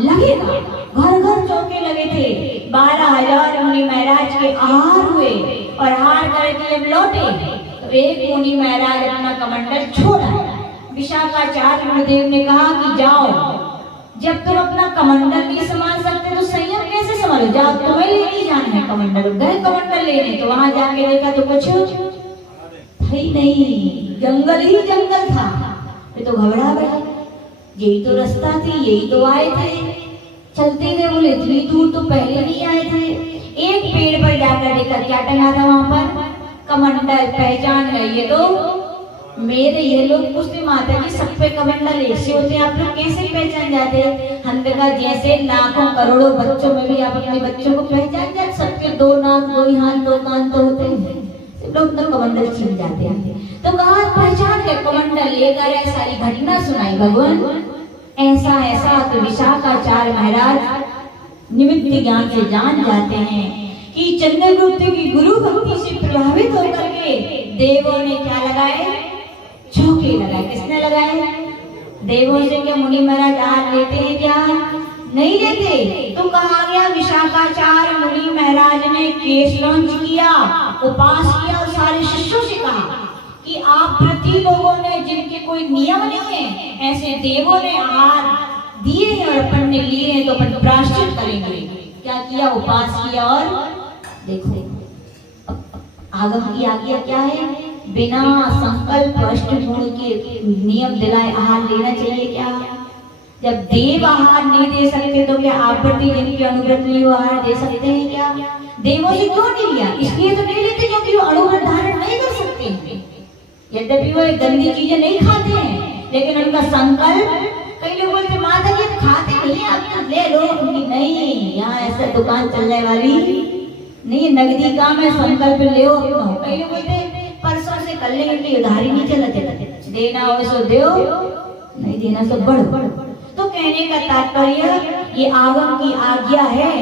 लगेगा। घर घर चौके लगे थे। 12,000 मुनि महाराज के आहार हुए और हार करके जब लौटे तो एक मुनि महाराज अपना कमंडल छोड़ा। विशाखाचार्य गुरुदेव ने कहा कि जाओ, जब तुम अपना कमंडल नहीं संभाल सकते तो संयम कैसे संभालो? जाओ, तुम्हें ले नहीं जाना है कमंडल। गए कमंडल लेने तो वहां जाके देखा तो कुछ ही नहीं, जंगल ही जंगल था। ये तो घबरा गए, यही तो रास्ता थी, यही तो आए थे। चलते थे, बोले इतनी दूर तो पहले नहीं आए थे। एक पेड़ पर जाकर देखा क्या टंगा था वहां पर? कमंडल। पहचान गए, ये तो मेरे। ये लोग पूछते माता जी सब पे कमंडल ऐसे होते हैं, आप लोग कैसे पहचान जाते? हमने कहा जैसे लाखों करोड़ों बच्चों में भी आप अपने बच्चों को पहचान जाते, सबके 2 नाक 2 हाथ 2 कान तो होते हैं, लोग तो कमंडल छीन जाते हैं। तो कहा पहचान के कमंडल लेकर है, सारी घटना सुनाई भगवान ऐसा ऐसा। तो विशाखाचार्य महाराज निमित्त ज्ञान से जान जाते हैं कि चंद्रगुप्त की गुरु भक्ति से प्रभावित होकर के देवों ने क्या लगाए? चौके लगाए। किसने लगाए? देवों से। क्या मुनि महाराज आज लेते हैं? क्या नहीं लेते। तो कहा गया विशाखाचार्य मुनि महाराज ने केस लॉन्च किया, उपास किया और सारे शिष्यों से कहा कि आप प्रति लोगों ने जिनके कोई नियम नहीं है, ऐसे देवों ने आहार दिए और अपन ने लिए हैं, तो अपन प्रायश्चित करेंगे। क्या किया? उपास किया। और देखो आगम की आज्ञा क्या है? बिना संकल्प अष्टगुण के नियम दिलाए आहार लेना चाहिए। क्या जब देव आहार नहीं दे सकते तो क्या आप प्रति जिनके अनुव्रत नहीं आहार दे सकते हैं? क्या देवों से क्यों नहीं लिया? इसलिए तो नहीं लेते क्योंकि वो अनुव्रत धारण नहीं कर सकते हैं। यद्यपि वो गंदी चीजें नहीं खाते हैं, लेकिन उनका संकल्प। कई लोग बोलते माता जी खाते नहीं, आप ले लो। नहीं, यहाँ ऐसा दुकान चलने वाली नहीं, नगदी काम है, संकल्प ले अपना। कई लोग बोलते परसों से कर लेंगे, उधारी नहीं चलते, देना हो सो दो, नहीं देना सो बढ़ो। तो कहने का तात्पर्य ये आगम की आज्ञा है।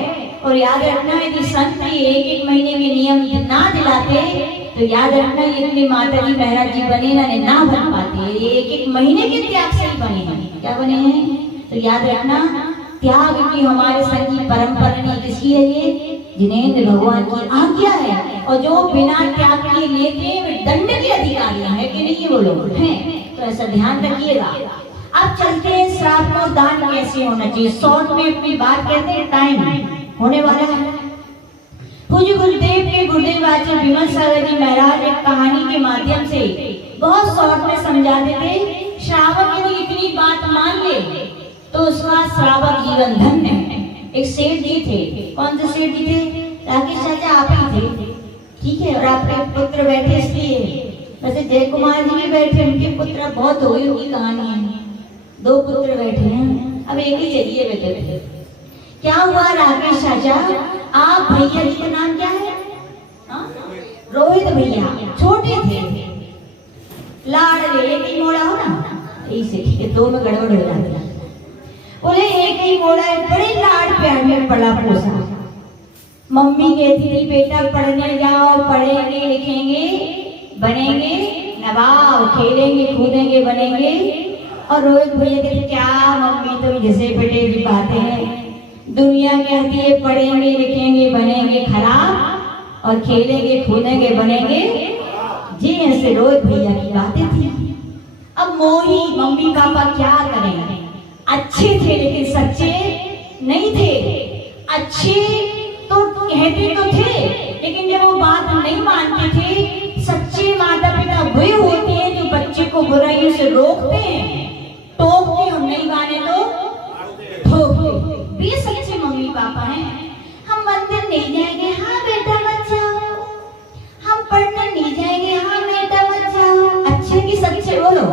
और याद रखना, यदि संत एक महीने में नियम ना दिलाते तो याद रखना इतने माता जी महाराज जी बने ना बन पाते। ये एक महीने के त्याग से ही बने हैं। क्या बने हैं? तो याद रखना, त्याग की हमारे संत की परंपरा नहीं। किसकी है ये? जिनेंद्र भगवान की आज्ञा है। और जो बिना त्याग के लेते हैं वे दंड के अधिकारी है कि नहीं? वो लोग हैं। तो ऐसा ध्यान रखिएगा। अब चलते हैं श्राद्ध और दान कैसे होना चाहिए। शॉर्ट में अपनी बात कहते हैं, टाइम होने वाला है। पूज्य गुरुदेव के गुरुदेव आचार्य विमल सागर जी महाराज एक कहानी के माध्यम से बहुत शॉर्ट में समझाते थे। श्रावक यदि इतनी बात मान ले तो उसका श्रावक जीवन धन्य है। एक सेठ जी थे। कौन से सेठ जी थे? राकेश चाचा आप ही थे, ठीक है। और आपके पुत्र बैठे इसलिए, वैसे जय कुमार जी भी बैठे, उनके पुत्र बहुत हो गई, उनकी कहानी है। 2 पुत्र बैठे हैं, अब एक ही चाहिए बेटे थे। क्या हुआ राकेश चाचा? आप भैया जी का नाम क्या है? रोहित भैया। छोटे थे, लाडले, एक ही मोड़ा हो ना, इसे 2 में गड़बड़ हो जाती है। बोले एक ही मोड़ा है, बड़े लाड प्यार में पड़ा पोसा। मम्मी कहती थी बेटा पढ़ने जाओ, पढ़ेंगे लिखेंगे बनेंगे नवाब, खेलेंगे कूदेंगे बनेंगे। और रोहित भैया कहते क्या मम्मी तुम जैसे बेटे की बातें हैं, दुनिया कहती है पढ़ेंगे लिखेंगे बनेंगे खराब और खेलेंगे कूदेंगे बनेंगे जी। ऐसे रोहित भैया की बातें थी। अब मोही मम्मी पापा क्या करें? अच्छे थे लेकिन सच्चे नहीं थे। अच्छे तो कहते तो थे लेकिन जब वो बात नहीं मानते थे। सच्चे माता पिता वे होते हैं जो बच्चे को बुराइयों से रोकते हैं, टोकते और नहीं माने तो ठोकते। वे सच्चे मम्मी पापा हैं। हम मंदिर नहीं जाएंगे, हाँ बेटा मत जाओ। हम पढ़ने नहीं जाएंगे, हाँ बेटा मत जाओ। अच्छे की सच्चे बोलो,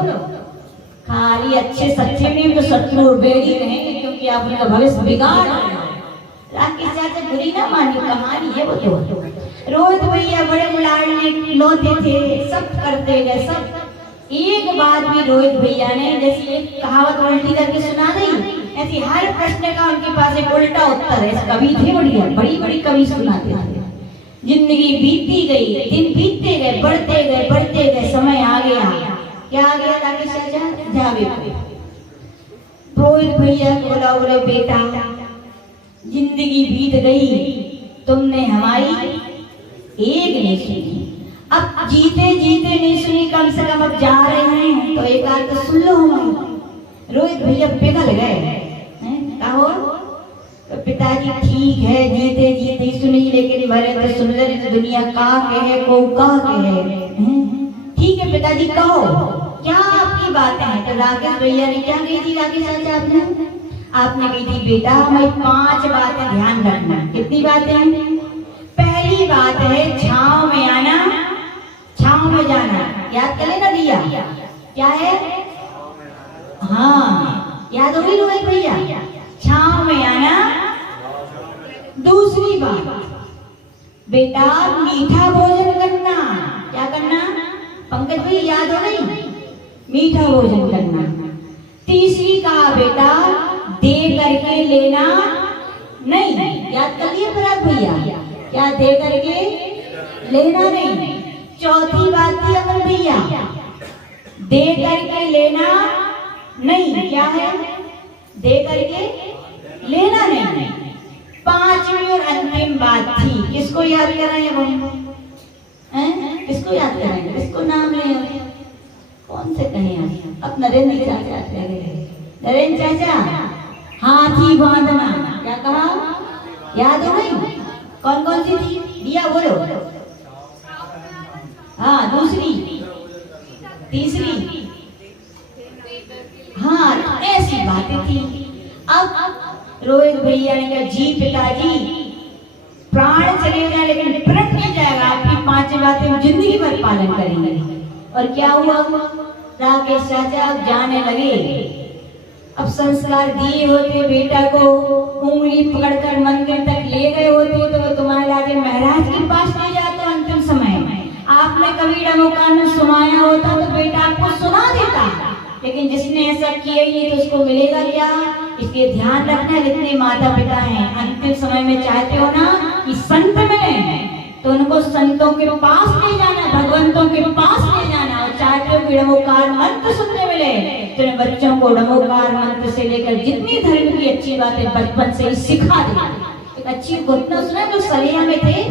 खाली अच्छे सच्चे में तो शत्रु और बैरी रहेंगे क्योंकि आप उनका भविष्य बिगाड़ रहे हैं। राकेश चाचा बुरी ना मानी कहानी है वो तो। रोहित भैया बड़े लाडले लौते थे, सब करते गए, सब एक बात भी रोहित भैया ने जैसे एक कहावत उल्टी करके सुना दी, ऐसी हर प्रश्न का उनके पास एक उल्टा उत्तर है। कवि थे बढ़िया, बड़ी बड़ी कवि सुनाते थे। जिंदगी बीती गई, दिन बीतते गए, बढ़ते गए, समय आ गया। क्या आ गया राकेश चाचा? जावे। रोहित भैया को बोला, बोले बेटा जिंदगी बीत गई, तुमने हमारी एक नहीं सुनी, अब जीते जीते नहीं सुनी, कम से कम अब जा रहे हैं तो एक आध तो सुन लो हमारी। रोहित भैया पिघल गए। कहो तो पिताजी ठीक है, जीते जीते सुनी, लेकिन मरे तो सुन ले, दुनिया का कहे को का कहे। ठीक है पिताजी कहो क्या आपकी बातें हैं। तो राकेश भैया ने क्या कही थी? राकेश चाचा आपने कही थी बेटा हमें 5 बातें ध्यान रखना। कितनी बातें हैं? पहली बात है छांव में आना, छांव में जाना। याद कर लेना दिया क्या है? हाँ याद होगी रोहित भैया, छांव में आना। दूसरी बात बेटा मीठा भोजन करना। क्या करना पंकज भाई? याद हो गई, मीठा भोजन करना। तीसरी कहा बेटा दे करके लेना नहीं। याद कर लिए पराग भैया? क्या दे करके लेना नहीं। चौथी बात थी अमर भैया, दे करके लेना नहीं। क्या है? दे करके लेना नहीं। पांचवी और अंतिम बात थी, किसको याद कराएंगे हम? किसको याद कराएंगे? किसको नाम लें? कौन से कहें? अब नरेंद्र चाचा कहेंगे। नरेंद्र चाचा हाथी बांधना। क्या कहा? याद हो गई? कौन कौन सी थी? दिया बोलो। हाँ दूसरी, तीसरी, हाँ ऐसी बातें थी। अब रोहित भैया ने कहा जी पिताजी प्राण चलेगा लेकिन प्रण नहीं जाएगा, आपकी 5 बातें जिंदगी भर पालन करेंगे। और क्या हुआ? राकेश चाचा अब जाने लगे। अब संस्कार दिए होते बेटा को, उंगली पकड़कर मंदिर तक ले गए होते तो वो तुम्हारे लागे महाराज के पास ले जाते अंतिम समय में। आपने कभी डमोकान सुनाया होता तो बेटा आपको सुना देता, लेकिन जिसने ऐसा किया ही नहीं तो उसको मिलेगा क्या? इसलिए ध्यान रखना, जितने माता पिता हैं अंतिम समय में चाहते हो ना कि संत मिले तो उनको संतों के पास ले जाना, भगवंतों के पास ले जाना। और चाहते हो कि डमोकार मंत्र सुनने मिले तो बच्चों को डमोकार मंत्र से लेकर जितनी धर्म की अच्छी बातें बचपन से ही सिखा देना। एक अच्छी घटना सुना, जो सरिया में थे,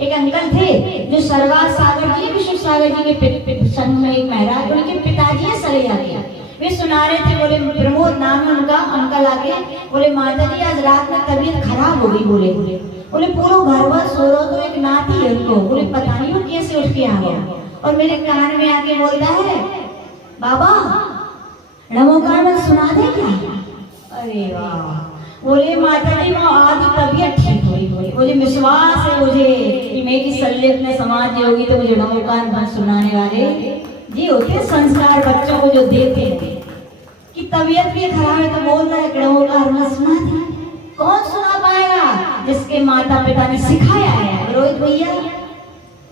एक अंकल थे जो सरवार सागर जी, विश्व सागर जी के संग में एक महाराज, उनके पिताजी है सरिया के, वे सुना रहे थे। बोले प्रमोद नाम है उनका, अंकल आके बोले माता जी आज रात में तबीयत खराब हो गई। बोले पूरा घर भर सो रहा, तो एक नाती है उनको, बोले पता नहीं वो कैसे उठ के आ गया। और मेरे कान में आके बोलता है बाबा नमोकार में सुना दे क्या? अरे वाह। बोले माता जी वो आज तबीयत ठीक हुई। मुझे विश्वास है मुझे कि मेरी सल्लियत में समाज जी होगी तो मुझे नमोकार में सुनाने वाले जी होते संस्कार बच्चों को जो देते हैं। कि तबीयत भी खराब है तो बोल रहा है नमोकार में सुना दे। कौन सुना पाएगा? जिसके माता पिता ने सिखाया है। रोहित भैया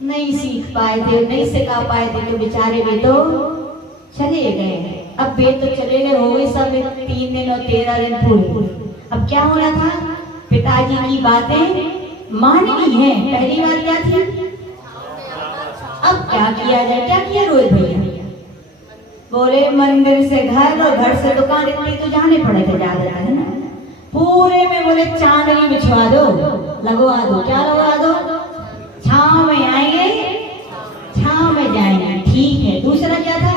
नहीं सीख पाए थे, नहीं सिखा पाए थे तो बेचारे भी तो चले गए। अब वे तो चले गए, हो गए सब 3 दिन और 13 दिन पूरे। अब क्या होना था? पिताजी की बातें माननी है। पहली बात क्या थी? अब क्या किया जाए? क्या किया रोहित भैया? बोले मंदिर से घर और घर से दुकान, इतनी तो जाने पड़े थे ज्यादा है ना। पूरे में बोले चांदनी बिछवा दो, लगवा दो। क्या लगवा दो? छांव में आएंगे, छांव में जाएंगे। ठीक है। दूसरा क्या था?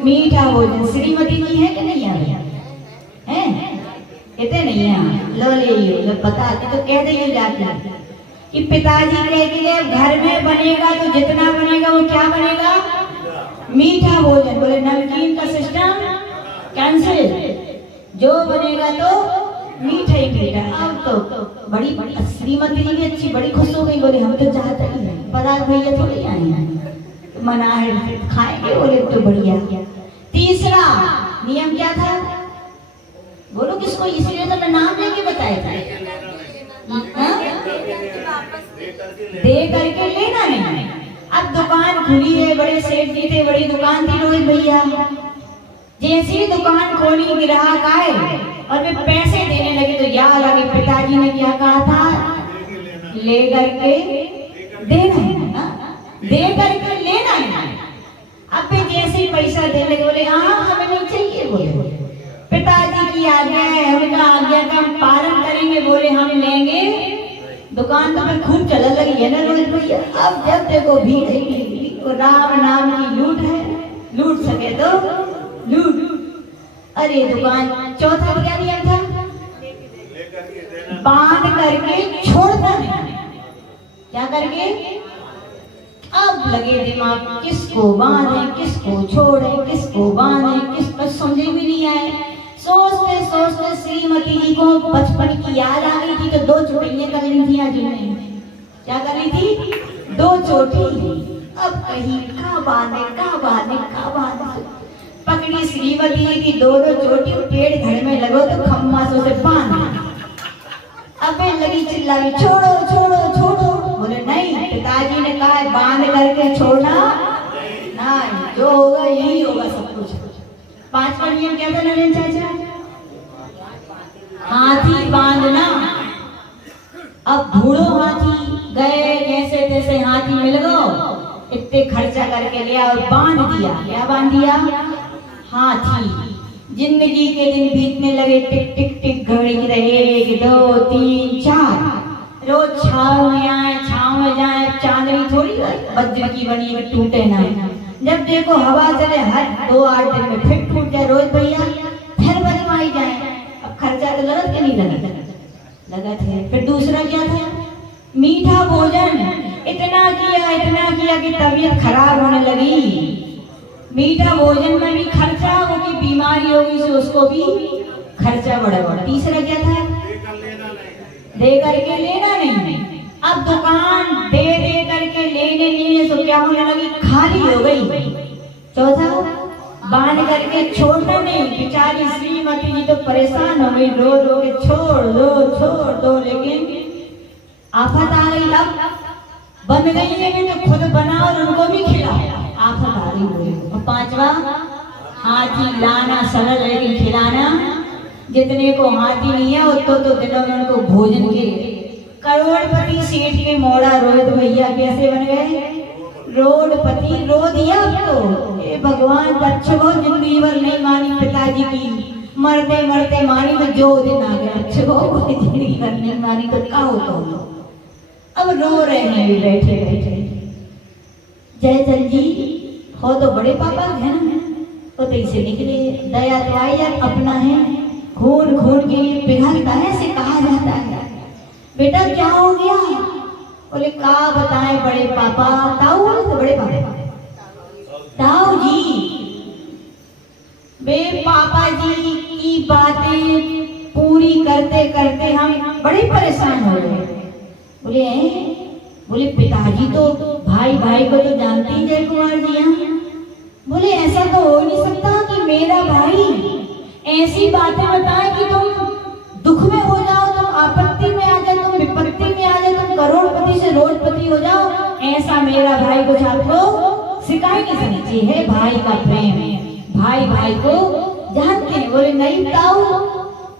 मीठा भोजन। श्रीमती जी है कि नहीं है? कहते नहीं है, लो ले लो बताते तो कह दे जाके कि पिताजी कहेंगे घर में बनेगा तो जितना बनेगा वो क्या बनेगा? मीठा भोजन। बोले नमकीन का सिस्टम कैंसिल, जो बनेगा तो मीठा ही मीठा। अब तो बड़ी श्रीमती जी भी अच्छी बड़ी खुश हो गई। बोले हम तो चाहते ही हैं, पराग भैया थोड़ी आए हैं, मना है खाएंगे। बोले तो बढ़िया। तीसरा नियम क्या था? बोलो किसको? इसलिए तो मैं नाम लेके बताया था। दे करके लेना नहीं। अब दुकान खुली है, बड़े सेठ जी थे, बड़ी दुकान थी रोहित भैया। जैसी दुकान खोली ग्राहक आए और वे पैसे देने लगे तो याद आ गई पिताजी ने क्या कहा था, ले करके देना है ना, दे करके लेना है। अब वे जैसे ही पैसा देने लगे बोले हाँ हमें नहीं चाहिए, बोले पिताजी की आज्ञा है, उनका आज्ञा का हम पालन करेंगे, बोले हम लेंगे। दुकान तो फिर खूब चलने लगी है ना रोहित भैया। अब जब देखो भीड़ ही तो राम नाम की लूट है, लूट सके तो लूट। अरे दुकान चौथा क्या नियम था, बांध करके छोड़ना नहीं। क्या करके, अब लगे दिमाग किसको बांधे किसको छोड़े, किसको बांधे किसको समझे भी नहीं आए। सोचते सोचते श्रीमती जी को बचपन की याद आ गई थी तो 2 चोटियां कर ली थी आज उन्होंने। क्या कर ली थी, 2 चोटी। अब कहीं का बांधे पकड़ी श्रीमती जी की 2 चोटी, पेड़ घर में लगो तो खम्मा से बांध। अबे लगी चिल्लाई छोड़ो छोड़ो छोड़ो, बोले नहीं पिताजी ने कहा बांध करके छोड़ना नहीं, जो होगा यही होगा सब कुछ। 5वां नियम क्या था नरेंद्र चाचा, हाथी बांधना। अब ढूंढो हाथी, गए जैसे तैसे हाथी मिल गो, इतने खर्चा करके लिया और बांध दिया। क्या बांध दिया, हाथी। जिंदगी के दिन बीतने लगे, टिक टिक टिक घड़ी रहे 1 2 3 4। रोज छाव में आए छाव में जाए, चांदनी थोड़ी वज्र की बनी है टूटे ना। जब देखो हवा चले हर 2-8 दिन में फिर टूट जाए रोहित भैया, फिर बनवाई जाए। अब खर्चा तो लगत के नहीं लगत है। फिर दूसरा क्या था, मीठा भोजन। इतना किया कि तबीयत खराब होने लगी। मीठा भोजन में भी खर्चा होगी, बीमारी होगी तो उसको भी खर्चा बढ़ा। तीसरा क्या था, दे करके लेना नहीं। अब दुकान दे करके लेने तो क्या होने लगी, खाली हो गई। चौथा, बांध करके छोड़ना नहीं। बेचारी श्रीमती जी तो परेशान हो गई, रो रो के छोड़ दो, लेकिन आफत आ गई। अब बन गई है तो खुद बनाओ और उनको भी खिलाओ, आफत आ गई बोले। और 5वां, हाथी लाना सरल लेकिन खिलाना, जितने को हाथी नहीं है उतो तो दिनों में उनको भोजन के। करोड़पति सेठ के मोड़ा रोहित भैया कैसे बन गए, रोडपति। रो दिया तो ये भगवान दक्षो जिंदगी भर नहीं मानी पिताजी की, मरते मानी तो जो दिन आ गया दक्षो जिंदगी भर नहीं मानी तो क्या होता। अब रो रहे हैं बैठे। जयचंद जी हो तो बड़े पापा है ना, तो इसे निकले। दया तो आई अपना है, खून के लिए पिघलता है से कहा जाता है। बेटा क्या हो गया, बोले का बताएं बड़े पापा। ताऊ तो बड़े पापा, ताऊ जी बे पापा जी की बातें पूरी करते करते हम बड़े परेशान हो गए। बोले पिताजी तो भाई को तो जानते ही जय कुमार जी हैं। बोले ऐसा तो हो नहीं सकता कि मेरा भाई ऐसी बातें बताए कि तुम दुख में हो जाओ, तुम आपत्ति में आ जाए, तुम विपत्ति में आ जाए, तुम करोड़पति से रोडपति हो जाओ। ऐसा मेरा भाई कुछ आपको सिखाई नहीं सकती है। भाई का प्रेम, भाई को जानते हैं। बोले नहीं ताऊ,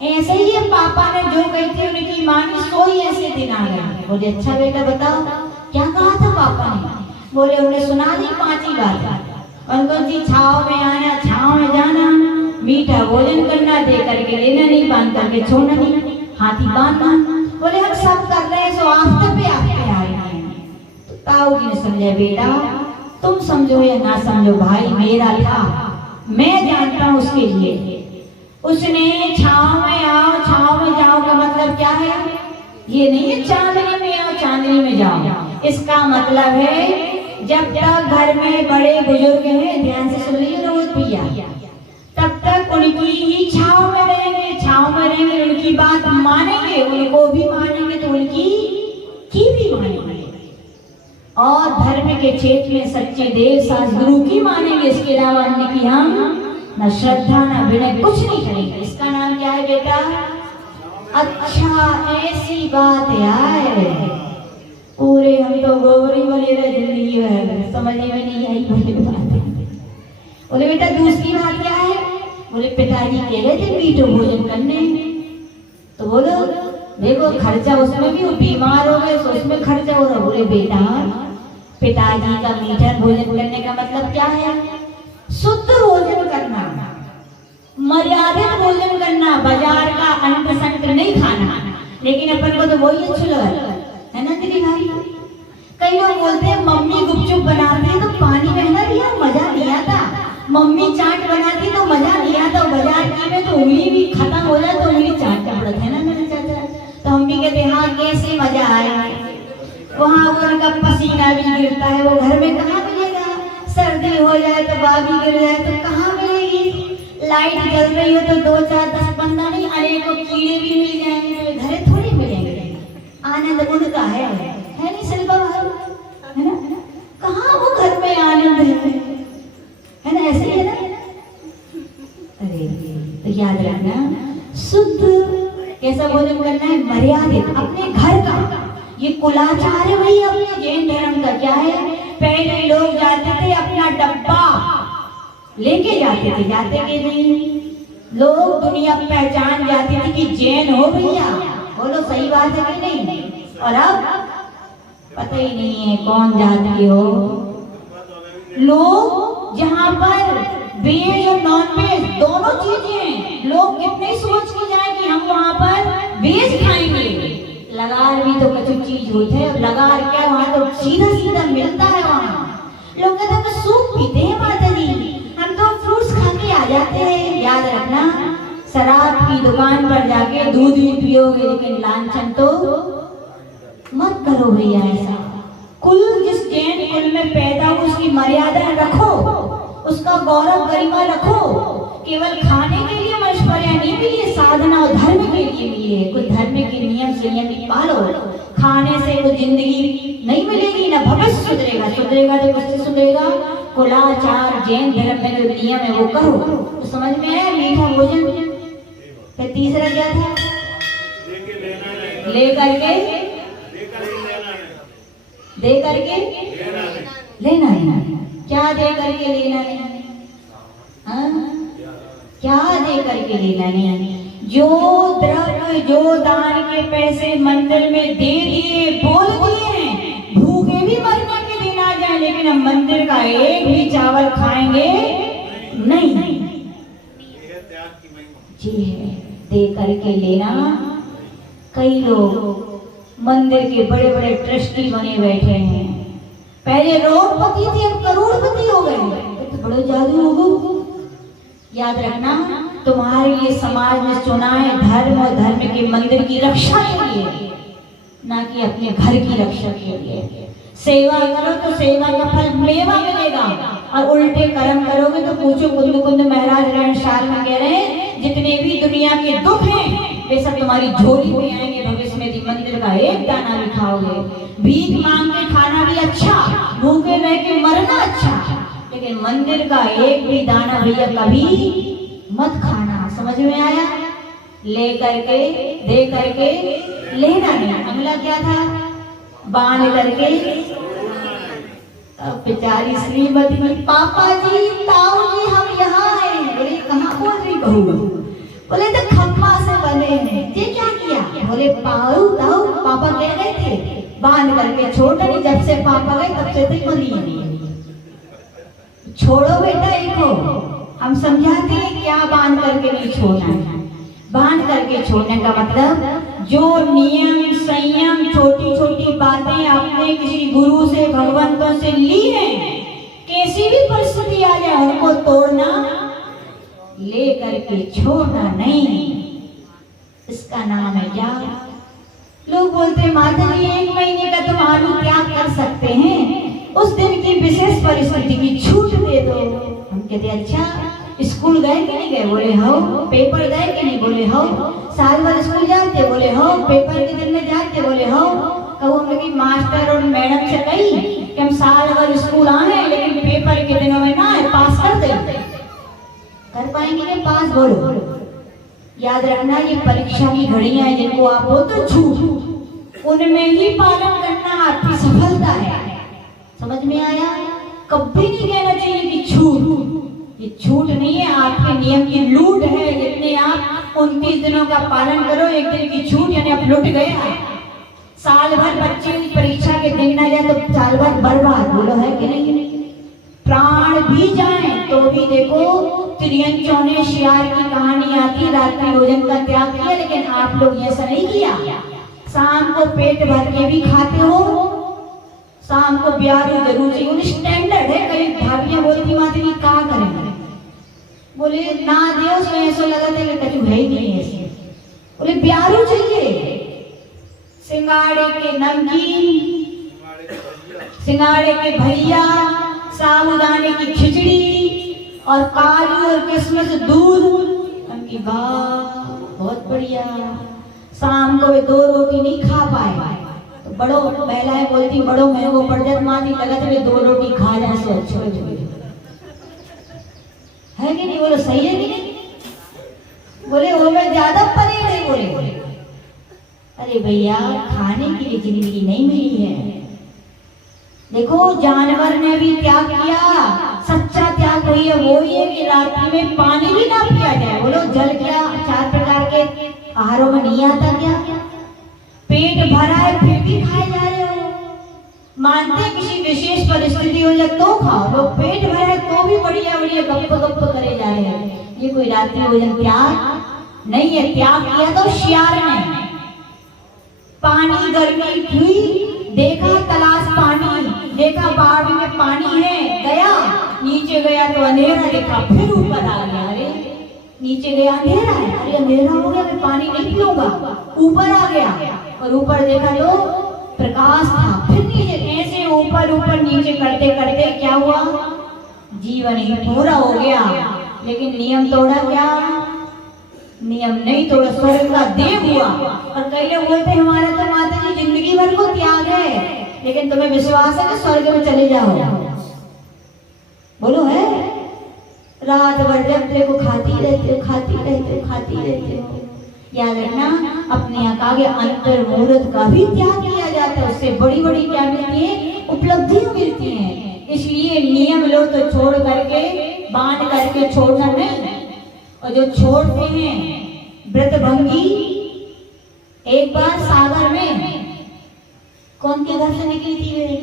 ऐसे ही है पापा ने जो कही थी उनकी मानी, सोई ऐसे दिन आ गया। बोले अच्छा बेटा बताओ क्या कहा था पापा ने। बोले उन्हें सुना दी 5 ही बात। उनको जी छाव में आना, छाव में जाना, मीठा भोजन करना, दे करके लेना नहीं, बांध करके छोड़ना नहीं, हाथी बांधना। बोले हम सब कर रहे हैं, सो आफ्टर पे आपके आ रहे हैं। तो ताऊ जी ने समझा बेटा तुम समझो या ना समझो, भाई मेरा था, मैं जानता हूँ उसके लिए। उसने छाव में आओ छाव में जाओ का मतलब क्या है, ये नहीं है चांदनी में आओ चांदनी में जाओ। इसका मतलब है जब तक घर में बड़े बुजुर्ग हैं, ध्यान से सुन लीजिए रोहित भैया, तब तक उनकी ही छाव में रहेंगे, उनकी बात मानेंगे, उनको भी मानेंगे तो उनकी की भी मानेंगे। और धर्म के क्षेत्र में सच्चे देव शास्त्र गुरु की मानेंगे, इसके अलावा अन्य की हम न श्रद्धा न विनय कुछ नहीं करेंगे। इसका नाम क्या है बेटा, अच्छा ऐसी बात है। पूरे हम तो गोबरी बने रहे जिंदगी है। समझ में नहीं आई। बोले बेटा दूसरी बात क्या है? बोले पिताजी कह रहे थे मीठो भोजन करने। तो बोलो देखो खर्चा उसमें भी, वो बीमार हो गए तो उसमें खर्चा हो रहा। बोले बेटा पिताजी का मीठा भोजन करने का मतलब क्या है? शुद्ध भोजन करना, मर्यादित भोजन करना, बाजार का अंट संट नहीं खाना। लेकिन अपन को तो वही अच्छा लगा है ना तेरी भाई। कई लोग बोलते हैं मम्मी गुपचुप बनाती है तो पानी बहना दिया, मजा नहीं आता। मम्मी चाट बनाती तो मजा नहीं आता। बाजार की में तो उंगली भी खत्म हो जाए तो उंगली चाटना पड़ता है ना मेरे चाचा। तो हम भी कहते हाँ कैसे मजा आए। वहाँ उनका पसीना भी गिरता है, वो घर में कहाँ मिलेगा? सर्दी हो जाए तो बाबी गिर जाए तो कहाँ मिलेगी? लाइट जल रही हो तो 2 4 10 15 नहीं अनेकों कीड़े भी मिल जाएंगे, घरे थोड़ी मिलेंगे। आनंद उनका है नहीं शिल्पा भाई, है ना? कहाँ वो घर में आनंद है ना? ऐसे ही है ना? अरे तो याद रखना शुद्ध कैसा भोजन करना है? मर्यादित, अपने घर का। ये कुलाचार है भाई अपने जैन धर्म का। क्या है? पहले लोग जाते थे अपना डब्बा लेके जाते थे, जाते के नहीं लोग दुनिया पहचान जाती थी कि जैन हो भैया। बोलो सही बात है कि नहीं? और अब पता ही नहीं है कौन जाती हो। लोग जहाँ पर वेज और नॉन वेज दोनों चीजें, लोग कितने सोच के जाए कि हम वहाँ पर वेज खाएंगे। लगार भी तो कुछ चीज होती है, लगार क्या वहाँ तो सीधा सीधा मिलता है। वहाँ लोग कहते हैं सूप पीते हैं माता जी, हम तो फ्रूट्स खा के आ जाते हैं। याद रखना शराब की दुकान पर जाके दूध भी पियोगे लेकिन लांछन तो मत करो भैया ऐसा। कुल जिस जैन कुल में पैदा हो उसकी मर्यादा रखो, उसका गौरव गरिमा रखो। केवल खाने के लिए मनुष्य नहीं मिली, साधना और धर्म के लिए मिली है। कोई धर्म के नियम संयम पालो। खाने से कोई जिंदगी नहीं मिलेगी, ना भविष्य सुधरेगा। सुधरेगा तो किससे सुधरेगा? कुलाचार जैन धर्म में जो नियम है वो करो। तो समझ में आया मीठा भोजन। फिर तीसरा क्या था? ले करके दे करके लेना है। क्या दे करके लेना है? क्या दे करके लेना है? जो द्रव्य जो दान के पैसे मंदिर में दे दिए, बोल दिए भूखे भी मरने के दिन आ जाए लेकिन हम मंदिर का एक भी चावल खाएंगे नहीं। जी है, दे करके लेना। कई लोग मंदिर के बड़े बड़े ट्रस्टी बने बैठे हैं। पहले करोड़पति थे अब करोड़पति हो गए, तो बड़ा जादू होगा। याद रखना तुम्हारे लिए समाज में चुना है धर्म और धर्म के मंदिर की रक्षा के लिए, ना कि अपने घर की रक्षा के लिए। सेवा करो तो सेवा का फल मेवा मिलेगा, और उल्टे कर्म करोगे तो पूछो। कुंद कुंद महाराज रणसाल में कह रहे हैं जितने भी दुनिया के दुख हैं वे सब तुम्हारी झोली में आएंगे भविष्य में। मंदिर का एक दाना भी खाओगे। भीख मांग के खाना भी अच्छा, भूखे रह के मरना अच्छा, लेकिन मंदिर का एक भी दाना भैया कभी मत खाना। समझ में आया? ले करके दे करके लेना नहीं। अगला क्या था? बांध करके। अब बेचारी श्रीमती में पापा जी ताऊ जी हम यहाँ हैं। बोले कहाँ बोल रही बहू? बोले तो खम्मा से बने हैं। ये क्या किया? बोले पाऊ ताऊ पापा कह गए थे बांध करके छोड़ नहीं। जब से पापा गए तब से तक बनी नहीं। छोड़ो बेटा इनको, हम समझाते हैं क्या बांध करके नहीं छोड़ना है। बांध करके छोड़ने का मतलब जो नियम संयम छोटी छोटी बातें आपने किसी गुरु से भगवंतों से ली है, कैसी भी परिस्थिति आ जाए उनको तोड़ना, ले करके छोड़ना नहीं। इसका नाम है क्या? लोग बोलते हैं माता जी 1 महीने का तुम आलू त्याग कर सकते हैं, उस दिन की विशेष परिस्थिति की छूट दे दो। हम कहते अच्छा स्कूल गए कि नहीं गए? बोले हो। पेपर गए कि नहीं? बोले हो। साल भर स्कूल जाते? बोले हो। पेपर के दिन में जाते? बोले हो। कहो कि मास्टर और मैडम से कही कि हम साल भर स्कूल आए लेकिन पेपर के दिनों में ना पास कर दे। कर पाएंगे कि पास? बोलो। याद रखना ये परीक्षा की घड़ियां हैं जिनको आप हो तो छूट, उनमें ही पालन करना आपकी सफलता है। समझ में आया? कभी नहीं कहना चाहिए कि छूट। ये छूट नहीं है, आपके नियम की लूट है। जितने आप 29 दिनों का पालन करो, एक दिन की छूट यानी आप लुट गए। साल भर बच्चे परीक्षा के दिन ना जाए तो साल भर बर्बाद, बोलो है कि नहीं? प्राण भी जाए तो भी देखो, तिरियन चौने शियार की कहानी आती, रात्रि भोजन का त्याग किया, लेकिन आप लोग ऐसा नहीं किया। शाम को पेट भर के भी खाते हो, शाम को ब्यारू जरूर चाहिए, स्टैंडर्ड है। कई भाभियां बोलती माते की क्या करेंगे, बोले ना दे, उसमें ऐसा लगा था कि कछु है ही नहीं ऐसे, बोले ब्यारू चाहिए। सिंगाड़े के नमकीन, सिंगाड़े के भैया, साबुदाने की खिचड़ी और काजू और किशमिश दूध, उनकी बात बहुत बढ़िया। शाम को वे 2 रोटी नहीं खा पाए तो बड़ो महिलाएं बोलती बड़ो महंगो पड़ जात, मानी लगत वे 2 रोटी खा जाए सो अच्छे है कि नहीं? बोलो सही है कि नहीं? बोले वो मैं ज्यादा परे नहीं बोले। अरे भैया, खाने के लिए जिंदगी नहीं मिली है। देखो जानवर ने भी त्याग किया, सच्चा त्याग वही है, वो ही है कि रात्रि में पानी भी ना पिया जाए। बोलो जल क्या 4 प्रकार के आहारों में नहीं आता क्या? पेट भरा है फिर भी खाए जा रहे हो। मानते किसी विशेष परिस्थिति हो जाए तो खाओ, लोग पेट भरा है तो भी बढ़िया बढ़िया गप गप करे जा रहे हैं। ये कोई रात्रि भोजन त्याग नहीं है। त्याग किया तो शियार ने। पानी गर्मी हुई, देखा तलाश पानी, देखा बाढ़ में पानी है, गया नीचे, गया तो अंधेरा देखा, फिर ऊपर आ गया। अरे नीचे गया अंधेरा है, अरे अंधेरा हो गया, मैं पानी नहीं पीऊंगा। ऊपर आ गया और ऊपर देखा तो प्रकाश था, फिर नीचे। ऐसे ऊपर ऊपर नीचे करते करते क्या हुआ? जीवन ही पूरा हो गया। लेकिन नियम तोड़ा क्या? नियम नहीं तोड़ा, स्वर्ग का देव हुआ। और कई लोग बोलते हमारा तो माता जी जिंदगी भर को त्याग है, लेकिन तुम्हें विश्वास है कि स्वर्ग में चले जाओ? बोलो है? रात भर जब देखो खाती रहते हो, खाती रहते हो, खाती रहते हो। याद रखना, अपने आगे अंतर मुहूर्त का भी त्याग किया जाता है। उससे बड़ी बड़ी क्या मिलती है? उपलब्धियां मिलती हैं। इसलिए नियम लो तो छोड़ करके, बांध करके छोड़ना नहीं। और जो छोड़ते हैं व्रतभंगी, एक बार सागर में कौन के घर से निकली थी वे?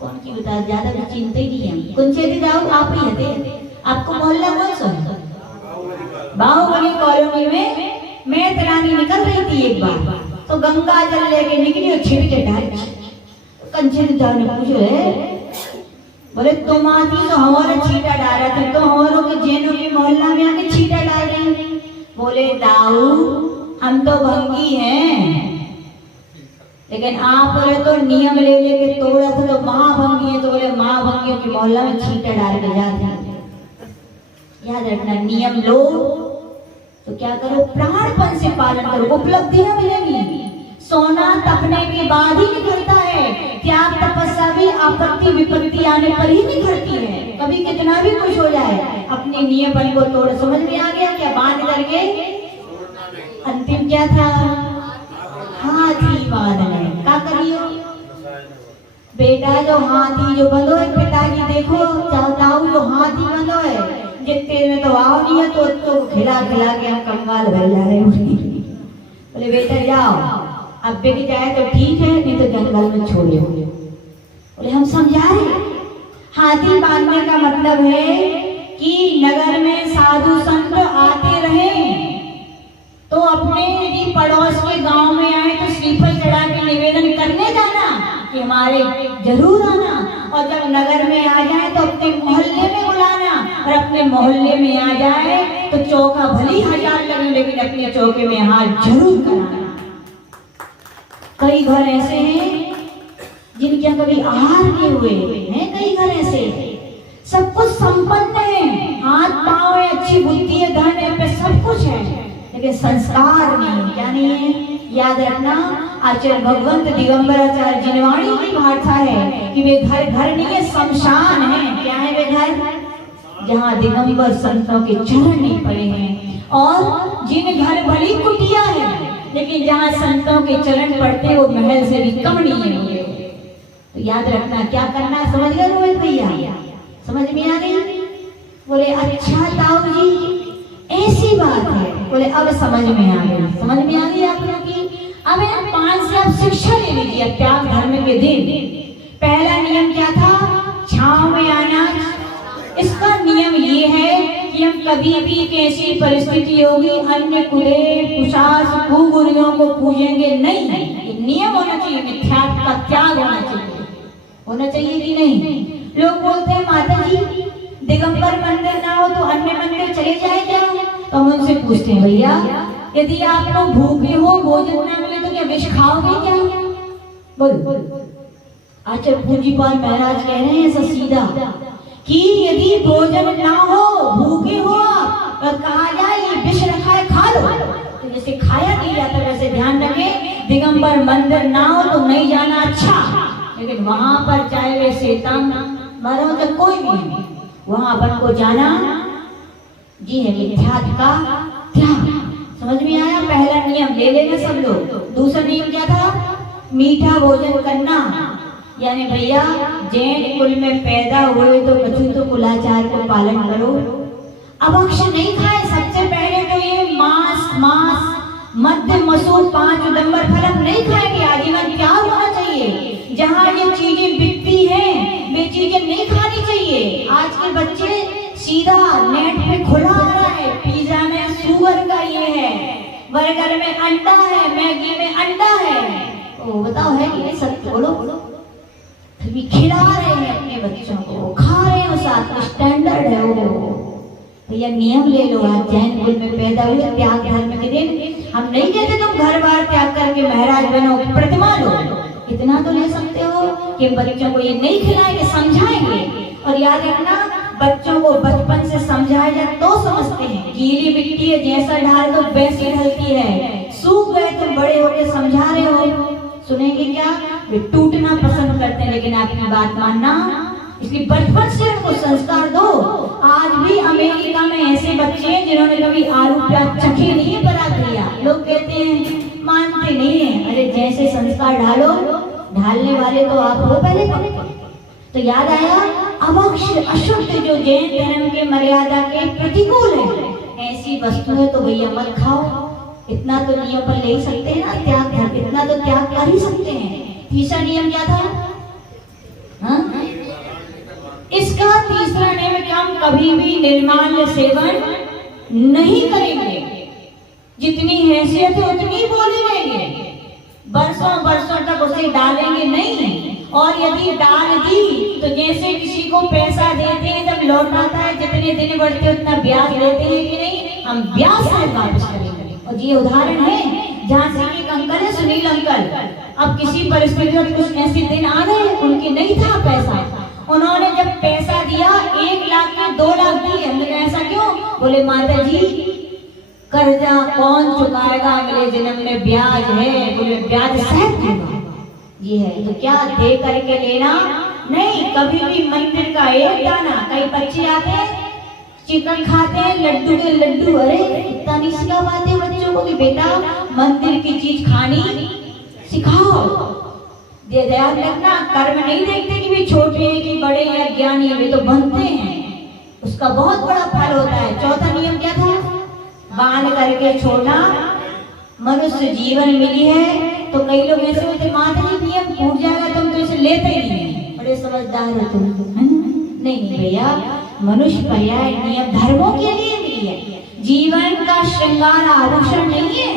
कौन की बता, ज्यादा भी चिंता ही नहीं है। कौन से दिन जाओ आप ही हते, आपको मोहल्ला कौन सा? बाहुबली कॉलोनी में मैं तरानी निकल रही थी एक बार, तो गंगा जल लेके निकली और छिड़के डाल। कंचन ने पूछो है, बोले तुम आती तो हमारा छीटा डाल रहा था, तो हमारों के जैनों के मोहल्ला में आके छीटा डाल रही। बोले दाऊ हम तो भंगी हैं, लेकिन आप बोले तो नियम ले लेके तोड़ा था तो महाभंगी है। तो बोले महाभंगियों के मोहल्ला में छीटा डाल के जाते। याद रखना, नियम लो तो क्या करो? प्राणपण से पालन करो, उपलब्धियां मिलेंगी। सोना तपने के बाद ही निकलता है, त्याग तपस्या भी आपत्ति विपत्ति आने पर ही निकलती है। कभी कितना भी खुश हो जाए, अपने नियमन को तोड़। समझ में आ गया क्या? बांध करके अंतिम क्या था? हाथी बांधना। क्या करियो बेटा? जो हाथी जो बंधो है, पिताजी देखो चाहताऊ जो हाथी बंधो है, जितने में तो आओ नहीं है तो खिला खिला के हम कंगाल भर जा रहे। बोले बेटा जाओ, अब बेटी जाए तो ठीक है, नहीं तो जंगल में छोड़ो। बोले हम समझा रहे। हाथी बांधने का मतलब है कि नगर में साधु संत आते रहे तो अपने यदि पड़ोस के गांव में आए तो श्रीफल चढ़ा के निवेदन करने जाना कि हमारे जरूर आना। और जब नगर में आ जाए तो अपने मोहल्ले में बुलाना, और अपने मोहल्ले में आ जाए तो चौका भली 1000 लगे, लेकिन अपने चौके में हाथ जरूर कराना। कई घर ऐसे हैं जिनके कभी आहार नहीं हुए हैं, कई घर ऐसे सब कुछ संपन्न है, हाथ पांव है, अच्छी बुद्धि है, धन है, पे सब कुछ है, लेकिन संस्कार नहीं। क्या नहीं है? याद रखना, आचार्य भगवंत दिगंबर आचार्य जिनवाणी की भाषा है कि वे घर घर नहीं है, शमशान है। क्या है वे घर? जहाँ दिगंबर संतों के चरण नहीं पड़े हैं। और जिन घर भली कुटिया है, लेकिन जहाँ संतों के चरण पड़ते वो महल से भी कम नहीं है। तो याद रखना, क्या करना है समझ गए रोहित भैया? समझ में आ गई। समझ में आ गई आप लोग की? अब 5 से आप शिक्षा ले लीजिए त्याग धर्म के दिन। पहला नियम क्या था? छांव में आना। इसका नियम ये है कि हम कभी भी कैसी परिस्थिति होगी अन्य कुदेव कुशास कुगुरियों को पूजेंगे नहीं। ये नियम होना चाहिए, मिथ्यात्व का त्याग होना चाहिए। होना चाहिए कि नहीं? लोग बोलते हैं माता जी दिगंबर मंदिर ना हो तो अन्य मंदिर चले जाए क्या? तो हम उनसे पूछते हैं भैया यदि आप लोग भूखे हो भोजन ना मिले तो क्या विष खाओगे क्या? बोलो। आचार्य पूज्यपाल महाराज कह रहे हैं ऐसा सीधा कि यदि भोजन ना हो भूखे हो तो कहा जाए ये विष रखा है खा लो। तो जैसे खाया नहीं जाता वैसे ध्यान रखें दिगंबर मंदिर ना हो तो नहीं जाना अच्छा, लेकिन वहां पर चाहे वे शैतान मरो तो कोई भी नहीं, वहां अपन को जाना जी है मिथ्यात्व का त्याग। समझ में आया? पहला नियम ले लेना सब लोग। दूसरा नियम क्या था? मीठा भोजन करना। यानी भैया जैन कुल में पैदा हुए तो अछूत कुलाचार को पालन करो। अभक्ष नहीं खाए। सबसे पहले तो ये मांस मध्य मसू 5 उदंबर फलक नहीं खाएंगे। आजीवन त्याग होना चाहिए। जहाँ ये चीजें बिकती हैं वे चीजें नहीं खानी चाहिए। आज के बच्चे सीधा नेट पे खुला आ रहा है, पिज्जा में सुअर का ये है, बर्गर में अंडा है, मैगी में अंडा है। तो बताओ है कि नहीं? सत्य बोलो। भी खिला रहे हैं अपने बच्चों को, खा रहे हैं, साथ स्टैंडर्ड है वो। तो यह नियम ले लो। आज जैन कुल में पैदा हुए त्याग धर्म के दिन हम नहीं कहते तुम घर बार त्याग करके महाराज बनो प्रतिमा लो। इतना तो ले सकते हो कि बच्चों को ये नहीं खिलाएंगे, समझाएंगे। और याद रखना बच्चों को बचपन से समझाया जाए तो समझते हैं। गीली मिट्टी है जैसा ढाल दो वैसी ढलती है। सूख गए तुम बड़े होके समझा रहे हो, सुनेंगे क्या? वे टूटना पसंद करते हैं, लेकिन आपकी बात मानना। इसलिए बचपन से उनको संस्कार दो। आज भी अमेरिका में ऐसे बच्चे हैं जिन्होंने कभी आलू प्याज चखे नहीं है परात लिया। लोग कहते हैं मानते नहीं है। अरे जैसे संस्कार डालो, ढालने वाले तो आप हो पहले। तो याद आया अभक्ष अशुद्ध जो जैन धर्म के मर्यादा के प्रतिकूल है ऐसी वस्तुएं तो भैया मत खाओ। इतना तो नियम पर ले सकते हैं ना त्याग धर्म, इतना तो त्याग कर ही सकते हैं। तीसरा नियम क्या था? हाँ? इसका तीसरा नियम क्या? हम कभी भी निर्माल्य सेवन नहीं करेंगे। जितनी हैसियत है उतनी बोली लेंगे, बरसों बरसों तक उसे डालेंगे नहीं। और यदि डाल दी तो जैसे किसी को पैसा देते हैं जब लौटाता है जितने दिन बढ़ते उतना ब्याज लेते हैं कि नहीं? हम ब्याज सहित वापस करेंगे। और ये उदाहरण है जहाँ से एक अंकल है सुनील अंकल, अब किसी परिस्थिति में कुछ ऐसे दिन आ गए उनके नहीं था पैसा, उन्होंने जब पैसा दिया 1 लाख के 2 लाख दिए। हमने ऐसा क्यों? बोले माता जी कर्जा कौन चुकाएगा, अगले जन्म में ब्याज है। बोले ब्याज सहित दूंगा। ये है तो क्या दे करके लेना नहीं। कभी भी मंदिर का एक दाना, कई बच्चे आते हैं चिकन खाते हैं लड्डू के लड्डू। अरे इतना नहीं सिखा पाते बच्चों को कि बेटा मंदिर की चीज खानी सिखाओ। ध्यान रखना कर्म नहीं देखते कि वे छोटे हैं कि बड़े या ज्ञानी है, वे तो बनते हैं, उसका बहुत बड़ा फल होता है। चौथा नियम क्या था? बांध करके छोड़ना। मनुष्य जीवन मिली है तो कई लोग ऐसे होते माता जी नियम टूट जाएगा तुम तो इसे लेते ही नहीं, बड़े समझदार हो तुम। नहीं भैया, मनुष्य पर्याय नियम धर्मों के लिए मिली है। जीवन का श्रृंगार आभूषण नहीं है,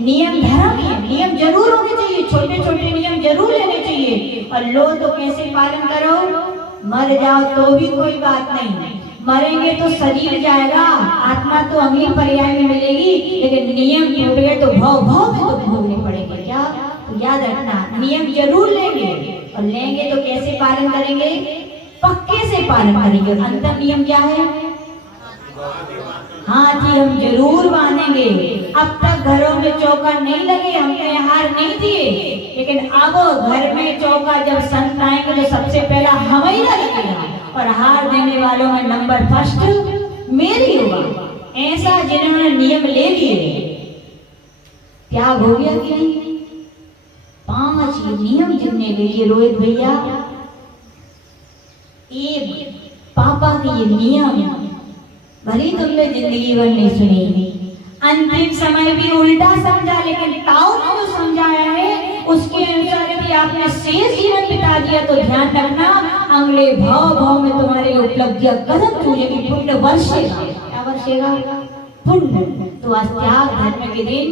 नियम धर्म है। नियम जरूर होने चाहिए, छोटे छोटे नियम जरूर लेने चाहिए। और लो तो कैसे पालन करो? मर जाओ तो भी कोई बात नहीं, मरेंगे तो शरीर जाएगा, आत्मा तो अगली पर्याय में मिलेगी। लेकिन नियम टूट गए तो भाव भाव में तो भोगने पड़ेंगे। क्या? तो याद रखना नियम जरूर लेंगे, और लेंगे तो कैसे पालन करेंगे? पक्के से पालन करेंगे। अंतर नियम क्या है? हाथी हम जरूर बांधेंगे। अब तक घरों में चौका नहीं लगे, हमने हार नहीं दिए, लेकिन अब घर में चौका जब संत आएंगे तो सबसे पहला हम ही लगेगा, और हार देने वालों में नंबर फर्स्ट मेरी होगा। ऐसा जिन्होंने नियम ले लिए त्याग हो गया कि नहीं? 5 नियम जिनने ले लिए रोहित भैया, ये पापा के ये नियम भले तुमने जिंदगी भर नहीं सुनी, अंतिम समय भी उल्टा समझा, लेकिन ताऊ ने जो समझाया है उसके अनुसार यदि आपने शेष जीवन बिता दिया तो ध्यान रखना अगले भाव भाव में तुम्हारी उपलब्धियां कदम चूलेगी, पुण्य वर्षेगा। क्या वर्षेगा? पुण्य। तो आज त्याग धर्म के दिन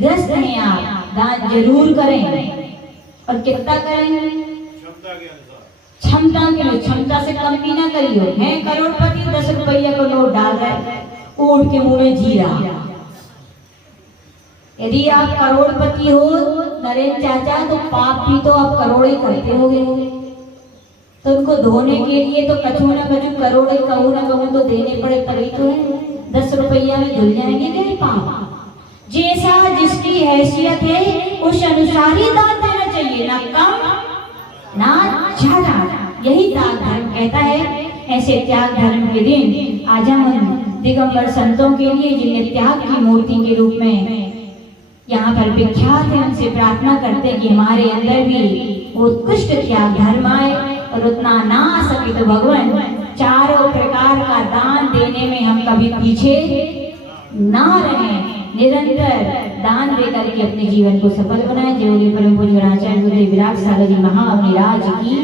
ग्रस्त हैं आप, दान जरूर करें और कितना करें? क्षमता के लिए, क्षमता से कम भी ना करियो। है करोड़पति 10 रुपया को नोट डाल रहे, ऊंट के मुंह में जीरा। यदि आप करोड़पति हो नरेंद्र चाचा, तो पाप भी तो आप करोड़ ही करते होगे, तो उनको धोने के लिए तो कछु ना कछु करोड़ कहूँ ना कहूँ तो देने पड़े, तभी तो है 10 रुपया में धुल जाएंगे क्या पाप? जैसा जिसकी हैसियत है उस अनुसार ही दान देना चाहिए, ना कम ना ज्यादा। यही त्याग धर्म कहता है। ऐसे त्याग धर्म के दिन आज हम दिगंबर संतों के लिए जिन्हें त्याग की मूर्ति के रूप में यहाँ पर विख्यात है, उनसे प्रार्थना करते हैं कि हमारे अंदर भी उत्कृष्ट त्याग धर्म आए, और उतना ना आ सके तो भगवान चारों प्रकार का दान देने में हम कभी पीछे ना रहें, निरंतर दान दे करके अपने जीवन को सफल बनाए। जय परम पूज्य आचार्य गुरुदेव विराट सागर जी महाअवनिराज की